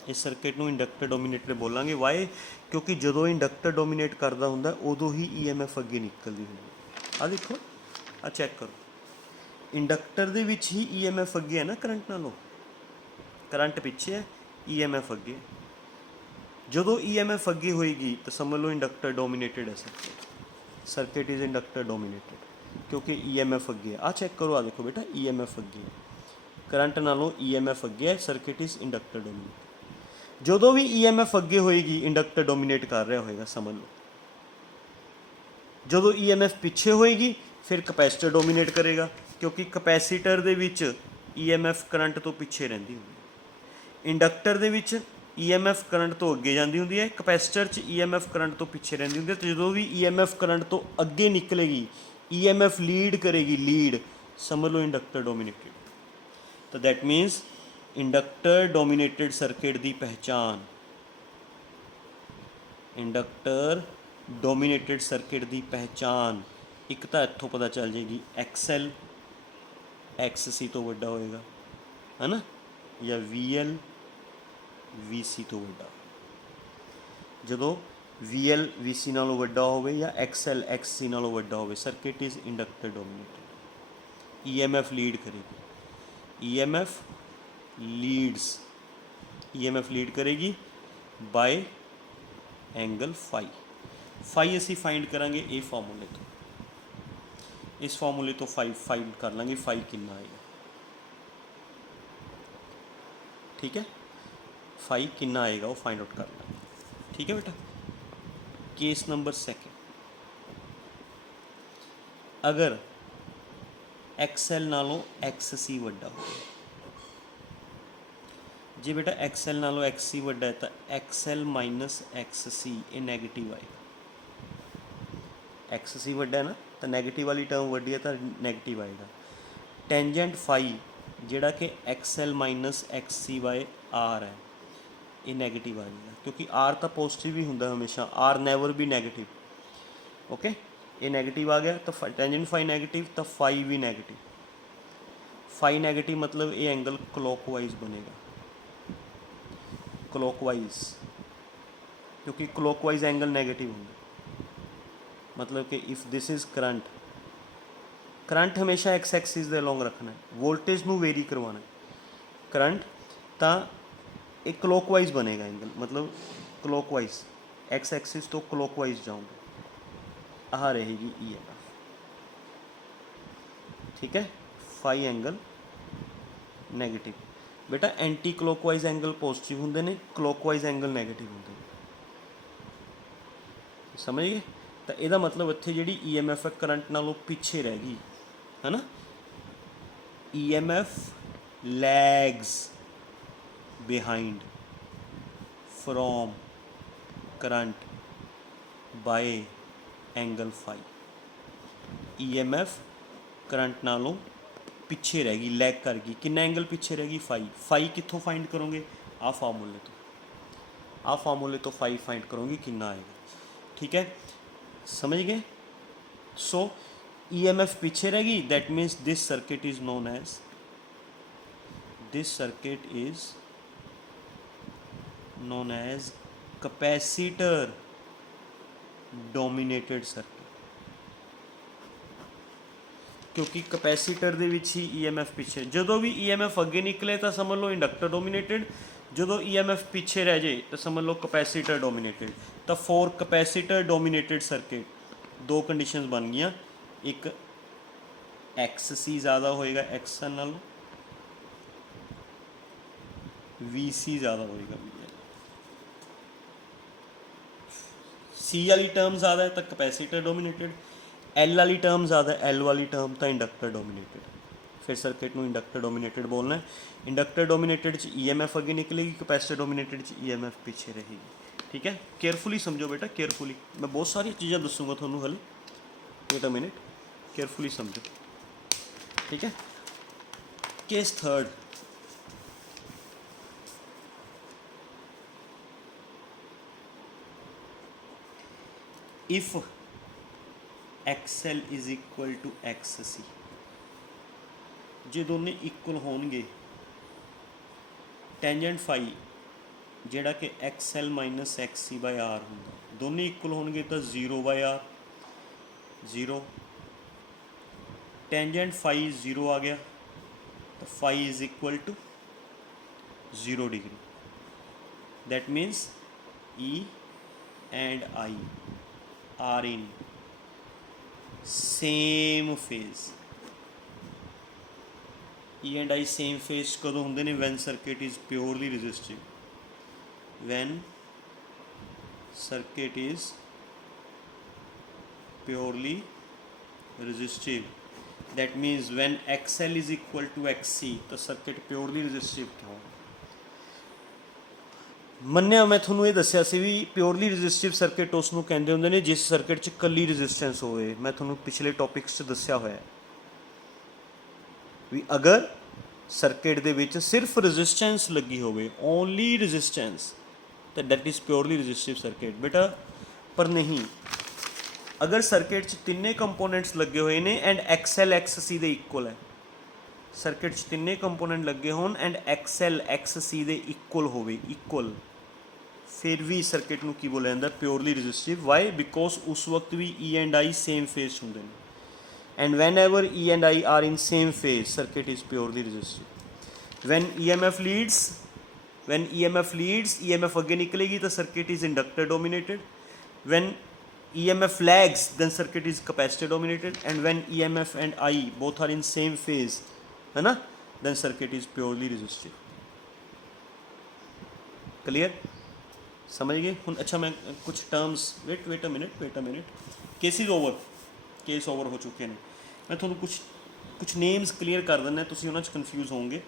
इस सर्किट में इंडक्टर डोमिनेटेड बोलांगे। वाई? क्योंकि जो इंडक्टर डोमिनेट करता होंगे उदों ही EMF अगे निकलती होंगी। आ देखो, आ चैक करो, इंडक्टर दे विच ही EMF अगे है ना करंट नालों। करंट पिछे है, EMF अगे। जो EMF अगे होएगी तो समझ लो इंडक्टर डोमिनेटेड है circuit. Circuit is inductor dominated क्योंकि EMF अगे है। आ चेक करो, आ देखो बेटा EMF अगे, करंट नालों EMF अगे है, सर्किट इज़ इंडक्टर डोमिनेटेड। ਜਦੋਂ ਵੀ EMF ਅੱਗੇ ਹੋਏਗੀ ਇੰਡਕਟਰ ਡੋਮੀਨੇਟ ਕਰ ਰਿਹਾ ਹੋਏਗਾ, ਸਮਝ ਲਓ। ਜਦੋਂ EMF ਪਿੱਛੇ ਹੋਏਗੀ ਫਿਰ ਕਪੈਸੀਟਰ ਡੋਮੀਨੇਟ ਕਰੇਗਾ, ਕਿਉਂਕਿ ਕਪੈਸੀਟਰ ਦੇ ਵਿੱਚ EMF ਕਰੰਟ ਤੋਂ ਪਿੱਛੇ ਰਹਿੰਦੀ ਹੁੰਦੀ ਹੈ। ਇੰਡਕਟਰ ਦੇ ਵਿੱਚ EMF ਕਰੰਟ ਤੋਂ ਅੱਗੇ ਜਾਂਦੀ ਹੁੰਦੀ ਹੈ, ਕਪੈਸੀਟਰ 'ਚ EMF ਕਰੰਟ ਤੋਂ ਪਿੱਛੇ ਰਹਿੰਦੀ ਹੁੰਦੀ ਹੈ। ਅਤੇ ਜਦੋਂ ਵੀ EMF ਕਰੰਟ ਤੋਂ ਅੱਗੇ ਨਿਕਲੇਗੀ, EMF ਲੀਡ ਕਰੇਗੀ, ਲੀਡ, ਸਮਝ ਲਓ ਇੰਡਕਟਰ ਡੋਮੀਨੇਟਡ। ਤਾਂ that means inductor dominated circuit ਦੀ ਪਹਿਚਾਨ, ਇੰਡਕਟਰ ਡੋਮੀਨੇਟਡ ਸਰਕਿਟ ਦੀ ਪਹਿਚਾਨ ਇੱਕ ਤਾਂ ਇੱਥੋਂ ਪਤਾ ਚੱਲ ਜਾਏਗੀ, XL XC ਤੋਂ ਵੱਡਾ ਹੋਏਗਾ, ਹੈ ਨਾ, ਜਾਂ VL VC ਤੋਂ ਵੱਡਾ। ਜਦੋਂ VL VC ਨਾਲੋਂ ਵੱਡਾ ਹੋਵੇ ਜਾਂ XL XC ਨਾਲੋਂ ਵੱਡਾ ਹੋਵੇ, circuit is inductor dominated. EMF lead ਕਰੇਗੀ, EMF ਲੀਡ ਕਰੇਗੀ ਬਾਏ ਐਂਗਲ ਫਾਈ। ਫਾਈ ਅਸੀਂ ਫਾਈਂਡ ਕਰਾਂਗੇ ਇਹ ਫਾਰਮੂਲੇ ਤੋਂ, ਇਸ ਫਾਰਮੂਲੇ ਤੋਂ ਫਾਈਂਡ ਕਰ ਲਾਂਗੇ ਫਾਈ ਕਿੰਨਾ ਆਏਗਾ। ਠੀਕ ਹੈ, ਫਾਈ ਕਿੰਨਾ ਆਏਗਾ ਉਹ ਫਾइंड आउट कर लेंगे। ठीक है बेटा। केस नंबर सेकंड, अगर XL नालों XC वड्डा हो, जे बेटा XL नालों XC वड्डा है तो XL माइनस XC ये नैगेटिव आएगा। XC वड्डा है ना तो नैगेटिव वाली टर्म वड्डी है तो नैगेटिव आएगा। टेंजेंट फाई जिहड़ा कि XL minus XC by R है, ये नैगेटिव आ जाएगा, क्योंकि R तो पॉजिटिव ही होंगे हमेशा, R नैवर भी नैगेटिव। ओके, ये नैगेटिव आ गया तो टेंजेंट फाई नैगेटिव तो फाई भी नैगेटिव। फाई नैगेटिव मतलब ये एंगल क्लॉकवाइज बनेगा, क्लॉकवाइज, क्योंकि क्लॉकवाइज एंगल नैगेटिव होंगे। मतलब कि if this is current, current हमेशा एक्स एक्सिस के अलोंग रखना है, वोल्टेज में वेरी करवाना है करंट, तो एक क्लॉकवाइज बनेगा एंगल, मतलब क्लॉकवाइज एक्स एक्सिस तो क्लॉकवाइज जाऊँगा, आ रहेगी EMF। ठीक है, फाई एंगल नैगेटिव। बेटा एंटी क्लॉकवाइज एंगल पॉजिटिव होंगे ने, क्लॉकवाइज एंगल नैगेटिव होंगे, समझ गए। तो यदा मतलब इत्थे जिहड़ी EMF है करंट नालों पिछे रह गई, है ना। EMF lags behind from current by angle phi. EMF current नालों पिछे रह गई, लैग कर गई, कितना एंगल पिछे रह गई, फाई। फाई कित्थों फाइंड करोगे, आ फार्मूले तो, आ फार्मूले तो फाई फाइंड करोगे कितना आएगा। ठीक है, समझ गए। सो EMF पीछे रहेगी, that means this circuit is known as, this circuit is known as capacitor dominated circuit, क्योंकि कैपेसिटर दे विच ही EMF पीछे, जदों भी EMF अगे निकले तो समझ लो इंडक्टर डोमिनेटेड, जदों EMF पीछे रह जाए तो समझ लो कैपेसिटर डोमिनेटेड। तो फॉर कैपेसिटर डोमिनेटेड सर्किट दो कंडीशंस बन गई, एक XC ज़्यादा होएगा XL नालों, VC ज़्यादा होएगा VL। C वाली टर्म ज़्यादा है तो कैपेसिटर डोमिनेटेड, L वाली टर्म ज़्यादा है, L वाली टर्म तो इंडक्टर डोमिनेटेड। फिर सर्किट में इंडक्टर डोमिनेटेड बोलना है। इंडक्टर डोमिनेटेड EMF अगे निकलेगी, कैपेसिटर डोमिनेटेड EMF पीछे रहेगी। ठीक है, केयरफुली समझो बेटा, केयरफुली। मैं बहुत सारी चीज़ें दसूँगा थोनू हले, वेट अ मिनट, केयरफुली समझो। ठीक है, case third, if XL is equal to XC, जे दोनों इक्वल होणगे, टेंजेंट फाई जिहड़ा कि XL minus XC by R होंदा, दोनों इक्वल होणगे तो 0 बाय R 0, टेंजेंट फाई 0 आ गया तो phi is equal to 0 degree. That means E and I are in same phase। E and I same phase कदों होंदे ने, when circuit is purely resistive, when circuit is purely resistive, that means when XL is equal to XC तो circuit purely resistive क्यों? ਮੰਨਿਆ ਮੈਂ ਤੁਹਾਨੂੰ ਇਹ ਦੱਸਿਆ ਸੀ ਵੀ ਪਿਓਰਲੀ ਰੈਜ਼ਿਸਟਿਵ ਸਰਕਿਟ ਉਸ ਨੂੰ ਕਹਿੰਦੇ ਹੁੰਦੇ ਨੇ ਜਿਸ ਸਰਕਿਟ 'ਚ ਇਕੱਲੀ ਰੈਜ਼ਿਸਟੈਂਸ ਹੋਵੇ। ਮੈਂ ਤੁਹਾਨੂੰ ਪਿਛਲੇ ਟੌਪਿਕਸ 'ਚ ਦੱਸਿਆ ਹੋਇਆ ਵੀ ਅਗਰ ਸਰਕਿਟ ਦੇ ਵਿੱਚ ਸਿਰਫ ਰੈਜ਼ਿਸਟੈਂਸ ਲੱਗੀ ਹੋਵੇ, ਓਨਲੀ ਰੈਜ਼ਿਸਟੈਂਸ, ਤਾਂ that is purely resistive circuit. ਬੇਟਾ ਪਰ ਨਹੀਂ, ਅਗਰ ਸਰਕਿਟ 'ਚ ਤਿੰਨੇ ਕੰਪੋਨੈਂਟਸ ਲੱਗੇ ਹੋਏ ਨੇ ਐਂਡ XL XC ਦੇ ਇਕੁਅਲ ਹੈ, ਸਰਕਿਟ 'ਚ ਤਿੰਨੇ ਕੰਪੋਨੈਂਟ ਲੱਗੇ ਹੋਣ ਐਂਡ XL XC ਦੇ ਇਕੁਅਲ ਹੋਵੇ, ਇਕੁਅਲ, ਫਿਰ ਵੀ ਸਰਕਿਟ ਨੂੰ ਕੀ ਬੋਲਿਆ ਜਾਂਦਾ? ਪਿਓਰਲੀ ਰੈਜ਼ਿਸਟਿਵ। ਵਾਈ? ਬਿਕੋਜ਼ ਉਸ ਵਕਤ ਵੀ E and I same phase ਹੁੰਦੇ ਨੇ and whenever E and I are in same phase circuit is purely resistive. When EMF leads EMF ਅੱਗੇ ਨਿਕਲੇਗੀ ਤਾਂ circuit is inductor dominated. When EMF lags then circuit is capacitor dominated, and when EMF and I both are in same phase, है ना, then circuit is purely resistive। clear? समझ गए ਹੁਣ? अच्छा मैं कुछ terms wait a minute cases over, case over हो चुके हैं। मैं ਤੁਹਾਨੂੰ कुछ नेम्स क्लियर कर ਦਿੰਦਾ, ਤੁਸੀਂ ਉਹਨਾਂ 'ਚ कन्फ्यूज़ होंगे।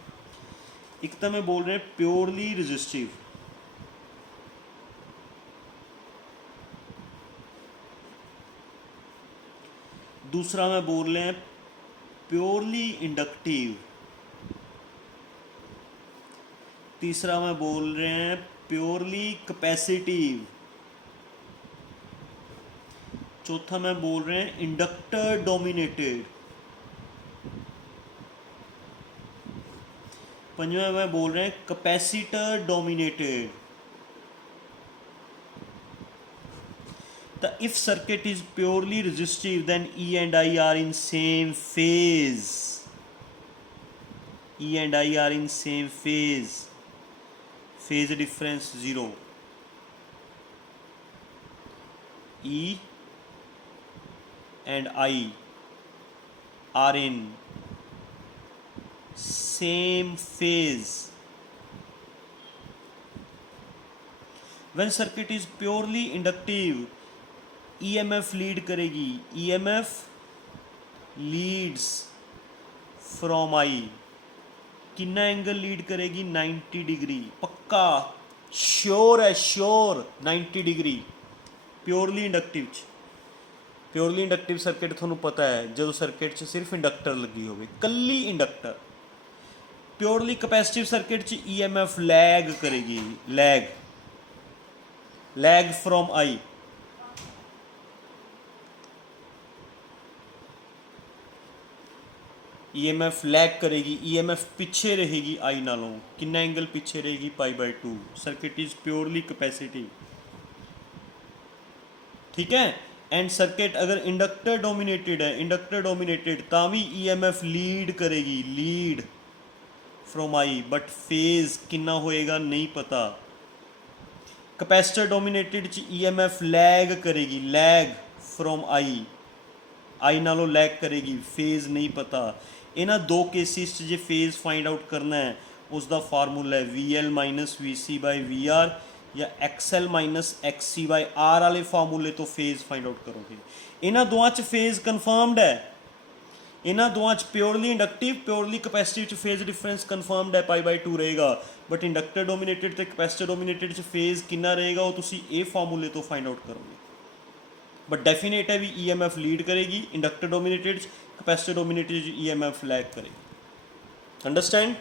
एक तो मैं बोल रहा प्योरली resistive, दूसरा मैं बोल रहे हैं प्योरली इंडक्टिव, तीसरा मैं बोल रहे हैं प्योरली कैपेसिटिव, चौथा मैं बोल रहे हैं इंडक्टर डोमिनेटेड, पंजवा मैं बोल रहे हैं capacitor dominated. If circuit is purely resistive then E and I are in same phase, E and I are in same phase, phase difference 0, E and I are in same phase। when circuit is purely inductive EMF lead करेगी, EMF leads from I, कितना angle lead करेगी? 90 degree, पक्का sure है, sure 90 degree purely inductive. Purely inductive circuit ਤੁਹਾਨੂੰ ਪਤਾ ਹੈ ਜਦੋਂ circuit 'ਚ ਸਿਰਫ ਇੰਡਕਟਰ ਲੱਗੀ ਹੋਵੇ, ਕੱਲੀ ਇੰਡਕਟਰ। प्योरली कैपेसिटिव सर्किट 'ਚ EMF लैग करेगी, lag from I, EMF lag करेगी, EMF पिछे रहेगी I नालों, कितना एंगल पिछे रहेगी? π/2। सर्किट इज प्योरली कैपेसिटिव, ठीक है। एंड सर्किट अगर इंडक्टर डोमिनेटेड है, इंडक्टर डोमिनेटेड ता भी EMF लीड करेगी, lead from I, but phase कितना होएगा नहीं पता। कैपेसिटर डोमिनेटेड च EMF लैग करेगी, लैग फ्रॉम I नालों लैग करेगी, फेज नहीं पता। इन्हां दो केसिस जे फेज फाइंड आउट करना है उसका फार्मूला है VL माइनस VC/VR या XL माइनस XC/R वाले फार्मूले तो फेज फाइंड आउट करोगे। इन्हां दोवां च फेज कन्फर्मड है, इन्हां दोवां च प्योरली इंडक्टिव प्योरली कैपेसिटिव च फेज डिफरेंस कन्फर्मड है, π/2 रहेगा। बट इंडक्टर डोमिनेटेड तो कैपेसिटर डोमिनेटेड च फेज कितना रहेगा वो तुसी ये फार्मूले तो फाइंड आउट करोगे। बट डेफिनेट है भी EMF लीड करेगी inductor dominated, capacitor dominated EMF lag करेगी। अंडरस्टैंड?